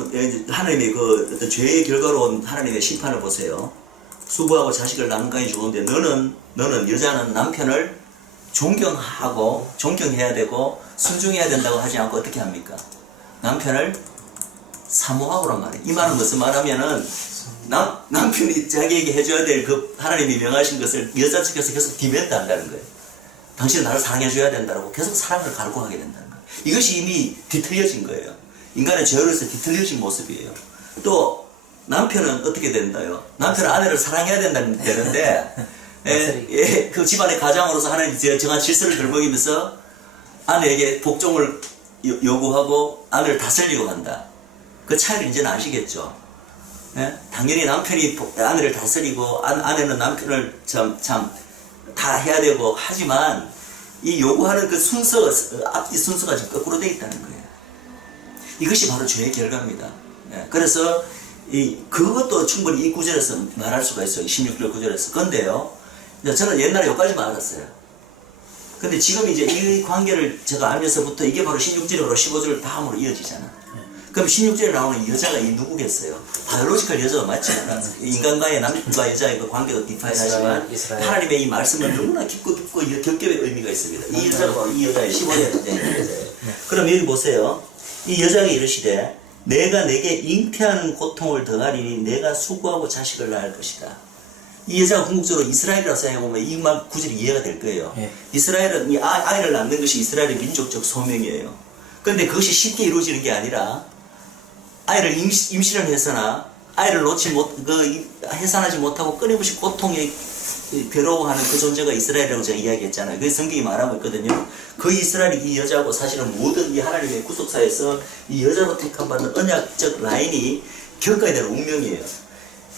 하나님의 그 어떤 죄의 결과로 온 하나님의 심판을 보세요. 수부하고 자식을 남강이 주는데 너는 여자는 남편을 존경하고 존경해야 되고 순종해야 된다고 하지 않고 어떻게 합니까? 남편을 사모하고란 말이에요. 이 말은 무슨 말하면은 남편이 자기에게 해줘야 될 그 하나님이 명하신 것을 여자 측에서 계속 디맨드 한다는 거예요. 당신은 나를 사랑해줘야 된다고 계속 사랑을 갈구하게 된다는 거예요. 이것이 이미 뒤틀려진 거예요. 인간의 죄로서 뒤틀려진 모습이에요. 또 남편은 어떻게 된다요? 남편은 아내를 사랑해야 되는데 그 집안의 가장으로서 하나님이 정한 질서를 들먹이면서 아내에게 복종을 요구하고 아내를 다스리고 한다. 그 차이를 이제는 아시겠죠? 예? 당연히 남편이 아내를 다스리고 아내는 남편을 다 해야 되고 하지만 이 요구하는 그 앞뒤 순서가 지금 거꾸로 되어 있다는 거예요. 이것이 바로 죄의 결과입니다. 예? 그래서 그것도 충분히 이 구절에서 말할 수가 있어요. 16절 구절에서. 근데요, 저는 옛날에 여기까지만 알았어요. 근데 지금 이제 이 관계를 제가 알면서부터 이게 바로 16절으로 15절 다음으로 이어지잖아. 그럼 16절에 나오는 여자가 누구겠어요? 바이올로지컬 여자가 맞지 않아. 인간과의 남편과 여자의 그 관계도 디파인하지만 하나님의 이 말씀은 너무나 깊고 겹겹의 의미가 있습니다. 이 여자가 바로 이 여자의 15절에 되는 여자예요. 그럼 여기 보세요. 이 여자가 이르시되 내가 내게 잉태하는 고통을 더하리니 내가 수고하고 자식을 낳을 것이다. 이 여자가 궁극적으로 이스라엘이라고 생각해보면 이 말 구절이 이해가 될 거예요. 이스라엘은 이 아이를 낳는 것이 이스라엘의 민족적 소명이에요. 그런데 그것이 쉽게 이루어지는 게 아니라 아이를 임신을 해서나 아이를 해산하지 못하고 끊임없이 고통에 괴로워하는 그 존재가 이스라엘이라고 제가 이야기했잖아요. 그게 성경이 말하고 있거든요. 그 이스라엘이 이 여자고 사실은 모든 이 하나님의 구속사에서 이 여자로 택함받는 언약적 라인이 겪어야 되는 운명이에요.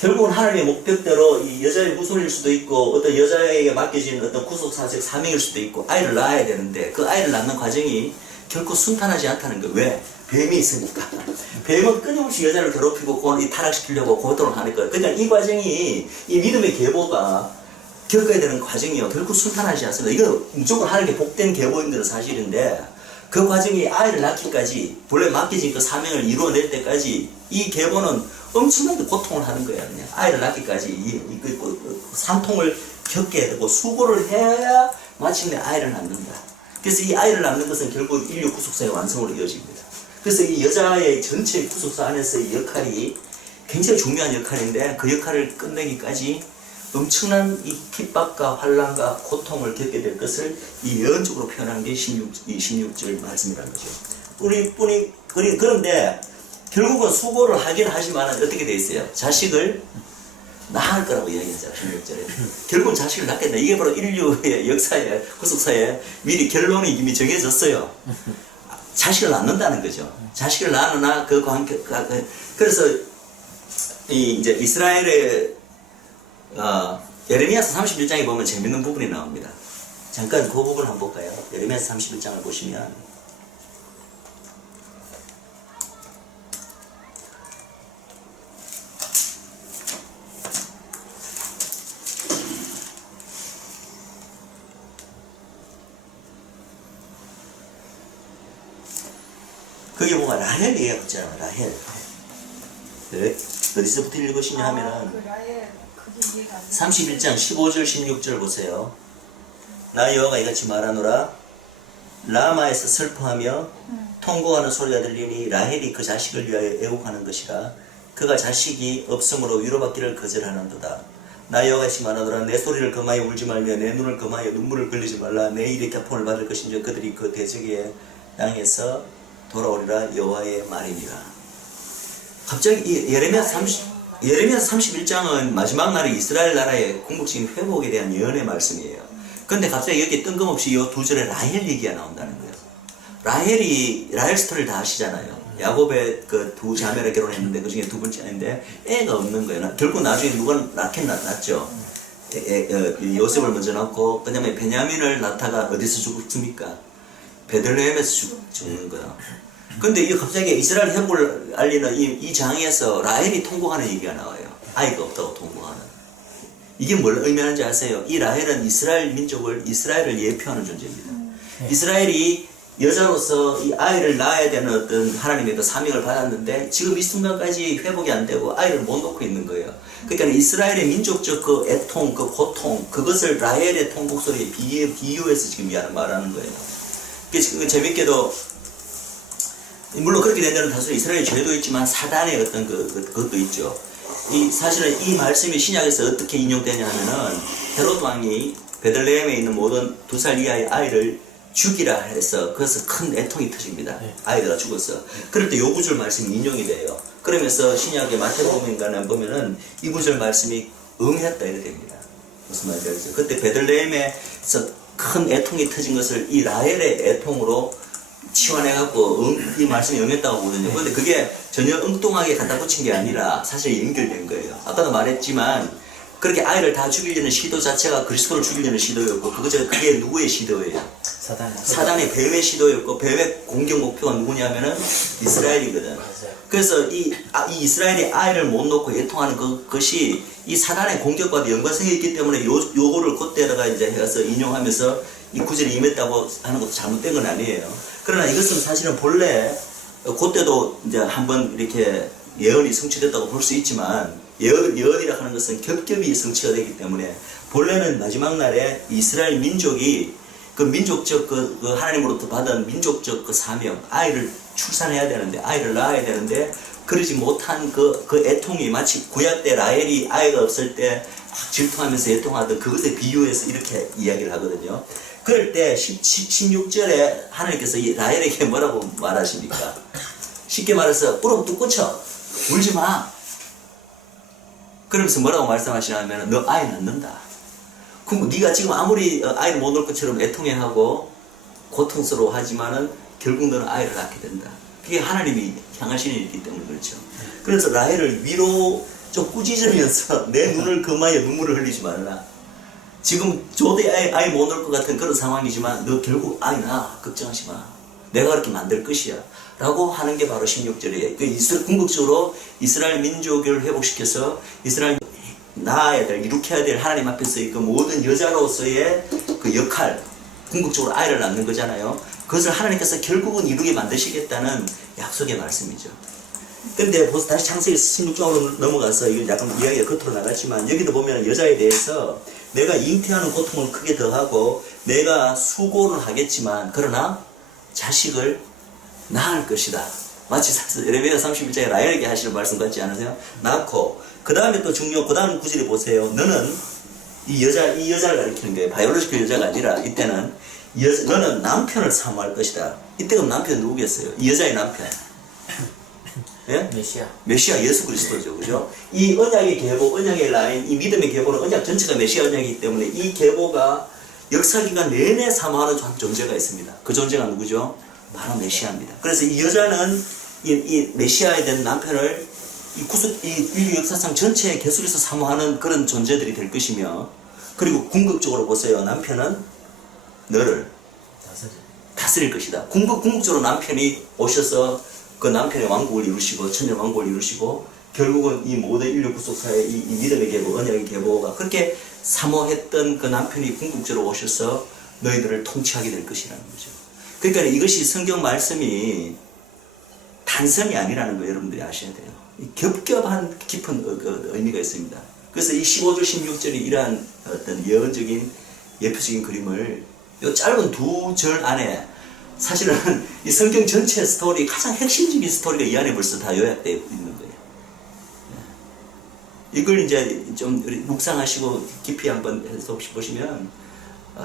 결국은 하나님의 목적대로 이 여자의 후손일 수도 있고 어떤 여자에게 맡겨진 어떤 구속사적 사명일 수도 있고 아이를 낳아야 되는데 그 아이를 낳는 과정이 결코 순탄하지 않다는 거예요. 왜? 뱀이 있으니까. 뱀은 끊임없이 여자를 괴롭히고 타락시키려고 고통을 하는 거예요. 그러니까 이 과정이 이 믿음의 계보가 겪어야 되는 과정이요. 결코 순탄하지 않습니다. 이거 무조건 하나님께 복된 계보인 것은 사실인데 그 과정이 아이를 낳기까지 본래 맡겨진 그 사명을 이루어낼 때까지 이 계보는 엄청나게 고통을 하는 거예요. 그냥 아이를 낳기까지 산통을 겪게 되고 수고를 해야 마침내 아이를 낳는다. 그래서 이 아이를 낳는 것은 결국 인류 구속사의 완성으로 이어집니다. 그래서 이 여자의 전체 구속사 안에서의 역할이 굉장히 중요한 역할인데 그 역할을 끝내기까지 엄청난 이 핍박과 환난과 고통을 겪게 될 것을 이 예언적으로 표현한 게 16절 말씀이라는 거죠. 그런데 결국은 수고를 하긴 하지만 어떻게 돼 있어요? 자식을 낳을 거라고 이야기했잖아요. 16절에. 결국은 자식을 낳겠다. 이게 바로 인류의 역사에, 후속사에 미리 결론이 이미 정해졌어요. 자식을 낳는다는 거죠. 자식을 낳으나 그 관계, 그래서 이제 이스라엘의 예레미야서 31장에 보면 재밌는 부분이 나옵니다. 잠깐 그 부분 한번 볼까요? 예레미야서 31장을 보시면 거기 보면 라헬이에요. 그렇잖아요. 라헬. 네. 어디서부터 읽으시냐 하면은 그 라헬 그게 이해가 안 돼. 31장 15절 16절 보세요. 나 여호와가 이같이 말하노라. 라마에서 슬퍼하며 통곡하는 소리가 들리니 라헬이 그 자식을 위하여 애곡하는 것이라. 그가 자식이 없으므로 위로받기를 거절하는도다. 나 여호와가 이같이 말하노라. 내 소리를 금하여 울지 말며 내 눈을 금하여 눈물을 흘리지 말라. 내 일에 격분을 받을 것인지 그들이 그 대적의 땅에서 돌아오리라. 여호와의 말이니라. 갑자기 이 예레미야서 31장은 마지막 날에 이스라엘 나라의 궁극적인 회복에 대한 예언의 말씀이에요. 그런데 갑자기 여기 뜬금없이 이 두 절에 라헬 얘기가 나온다는 거예요. 라헬 스토리를 다 아시잖아요. 야곱의 그 두 자매를 결혼했는데 그 중에 두 번째인데 애가 없는 거예요. 결국 나중에 누가 낳죠. 요셉을 먼저 낳고 그다음에 베냐민을 낳다가 어디서 죽습니까? 베들레헴에서 죽는 거예요. 근데 이게 갑자기 이스라엘 회복을 알리는 이 장에서 라헬이 통곡하는 얘기가 나와요. 아이가 없다고 통곡하는. 이게 뭘 의미하는지 아세요? 이 라헬은 이스라엘 민족을, 이스라엘을 예표하는 존재입니다. 이스라엘이 여자로서 이 아이를 낳아야 되는 어떤 하나님의 그 사명을 받았는데 지금 이 순간까지 회복이 안 되고 아이를 못 놓고 있는 거예요. 그러니까 이스라엘의 민족적 그 애통, 그 고통, 그것을 라헬의 통곡 소리에 비유해서 지금 말하는 거예요. 그 재밌게도 물론 그렇게 된 데는 다수 이스라엘의 죄도 있지만 사단의 어떤 그것도 있죠. 사실은 이 말씀이 신약에서 어떻게 인용되냐 하면은 헤롯 왕이 베들레헴에 있는 모든 2살 이하의 아이를 죽이라 해서 그래서 큰 애통이 터집니다. 아이들아 죽었어. 그럴 때 요 구절 말씀이 인용이 돼요. 그러면서 신약의 마태복음인가는 보면은 이 구절 말씀이 응했다 이렇게 됩니다. 무슨 말인지 알죠? 그때 베들레헴에서 큰 애통이 터진 것을 이 라헬의 애통으로 치환해갖고 이 말씀이 응했다고 보거든요. 그런데 그게 전혀 엉뚱하게 갖다 붙인 게 아니라 사실 연결된 거예요. 아까도 말했지만 그렇게 아이를 다 죽이려는 시도 자체가 그리스도를 죽이려는 시도였고 그게 누구의 시도예요? 사단의 뱀의 시도였고 뱀의 공격 목표가 누구냐면은 이스라엘이거든. 그래서 이 이스라엘이 아이를 못 놓고 애통하는 그것이 이 사단의 공격과도 연관성이 있기 때문에 요거를 그때다가 이제 해서 인용하면서 이 구절이 임했다고 하는 것도 잘못된 건 아니에요. 그러나 이것은 사실은 본래 그때도 이제 한번 이렇게 예언이 성취됐다고 볼 수 있지만 예언이라 하는 것은 겹겹이 성취가 되기 때문에 본래는 마지막 날에 이스라엘 민족이 그 민족적 그 하나님으로부터 받은 민족적 그 사명, 아이를 출산해야 되는데, 아이를 낳아야 되는데, 그러지 못한 그 애통이 마치 구약 때 라헬이 아이가 없을 때 막 질투하면서 애통하던 그것에 비유해서 이렇게 이야기를 하거든요. 그럴 때 16절에 하나님께서 이 라헬에게 뭐라고 말하십니까? 쉽게 말해서 울어부터 꽂혀. 울지 마. 그러면서 뭐라고 말씀하시냐면 너 아이 낳는다. 그럼 네가 지금 아무리 아이를 못 낳을 것처럼 애통해하고 고통스러워하지만은 결국 너는 아이를 낳게 된다. 그게 하나님이 향하시는 일이기 때문에 그렇죠. 그래서 라헬을 위로 좀 꾸짖으면서 내 눈을 금하여 눈물을 흘리지 말라. 지금 도저히 아이 못 낳을 것 같은 그런 상황이지만 너 결국 아이 낳아. 걱정하지 마. 내가 그렇게 만들 것이야. 라고 하는 게 바로 16절이에요. 궁극적으로 이스라엘 민족을 회복시켜서 이스라엘 낳아야 될, 이룩해야 될 하나님 앞에서의 그 모든 여자로서의 그 역할, 궁극적으로 아이를 낳는 거잖아요. 그것을 하나님께서 결국은 이루게 만드시겠다는 약속의 말씀이죠. 근데 다시 창세기 16장으로 넘어가서 이건 약간 이야기가 겉으로 나갔지만 여기도 보면 여자에 대해서 내가 잉태하는 고통을 크게 더하고 내가 수고를 하겠지만 그러나 자식을 낳을 것이다. 마치 예레미야 31장에 라헬에게 하시는 말씀 같지 않으세요? 낳고 그 다음에 또 그 다음 구절에 보세요. 너는 이 여자를 가리키는 거예요. 바이올로지컬 여자가 아니라 이때는 너는 남편을 사모할 것이다. 이때가 남편 누구겠어요? 이 여자의 남편. 예? 메시아. 메시아 예수 그리스도죠. 그죠? 이 언약의 계보, 언약의 라인, 이 믿음의 계보는 언약 전체가 메시아 언약이기 때문에 이 계보가 역사기간 내내 사모하는 존재가 있습니다. 그 존재가 누구죠? 바로 메시아입니다. 그래서 이 여자는 이 메시아에 대한 남편을 이 인류 역사상 전체에 계속해서 사모하는 그런 존재들이 될 것이며, 그리고 궁극적으로 보세요. 남편은 너를 다스릴 것이다. 궁극적으로 남편이 오셔서 그 남편의 왕국을 이루시고 천년 왕국을 이루시고 결국은 이 모든 인류 구속사의 이 믿음의 계보, 언약의 계보가 그렇게 사모했던 그 남편이 궁극적으로 오셔서 너희들을 통치하게 될 것이라는 거죠. 그러니까 이것이 성경 말씀이 단선이 아니라는 거 여러분들이 아셔야 돼요. 겹겹한 깊은 의미가 있습니다. 그래서 이 15절 16절이 이러한 어떤 예언적인 예표적인 그림을 이 짧은 2절 안에 사실은 이 성경 전체 스토리 가장 핵심적인 스토리가 이 안에 벌써 다 요약되어 있는 거예요. 이걸 이제 좀 묵상하시고 깊이 한번 해서 보시면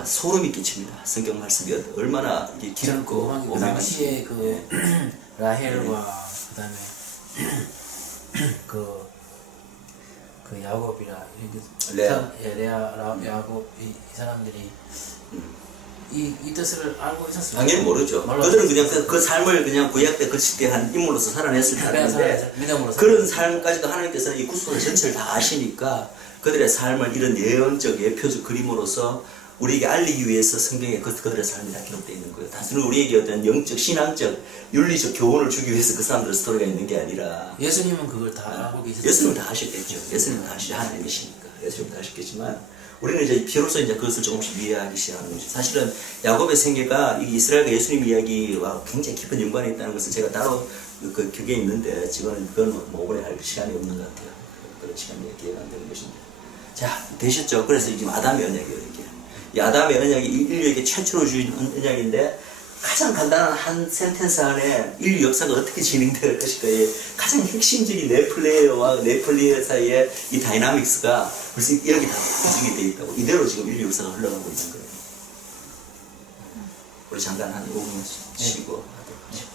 소름이 끼칩니다. 성경 말씀이 얼마나 깊고 그 당시에 그 라헬과 그다음에 그 야곱이라 레아 야곱 이 사람들이 이 뜻을 알고 있었어요. 당연히 모르죠. 그들은 그냥 그 삶을 그냥 구약 때 그 시대한 인물로서 살아냈을 뿐인데 그런 삶까지도 하나님께서 이 구속의 전체를 다 아시니까 그들의 삶을 이런 예언적 예표적 그림으로서 우리에게 알리기 위해서 성경에 그들의 삶이 다 기록되어 있는 거예요. 단순히 우리에게 어떤 영적, 신앙적, 윤리적 교훈을 주기 위해서 그 사람들의 스토리가 있는 게 아니라 예수님은 그걸 다 알고 계셨어요. 예수님은 다 하셨겠죠. 예수님은 다 하나님이시니까 예수님은 다 하셨겠지만 우리는 이제 비로소 이제 그것을 조금씩 이해하기 시작하는 거죠. 사실은 야곱의 생애가 이 이스라엘과 예수님 이야기와 굉장히 깊은 연관이 있다는 것을 제가 따로 그게 있는데 지금은 그건 뭐 오래 할 시간이 없는 것 같아요. 그런 시간이 기회가 안 되는 것인데. 자, 되셨죠? 그래서 지금 아담의 언약이에요, 이게. 이 아담의 언약이 인류에게 최초로 주인 언약인데 가장 간단한 한 센텐스 안에 인류 역사가 어떻게 진행될 것일까의 가장 핵심적인 네플레이어와 네플리어 사이의 이 다이나믹스가 벌써 이렇게 다 구성이 되어 있다고. 이대로 지금 인류 역사가 흘러가고 있는 거예요. 우리 잠깐 한 5분 쉬고 하도록 하죠.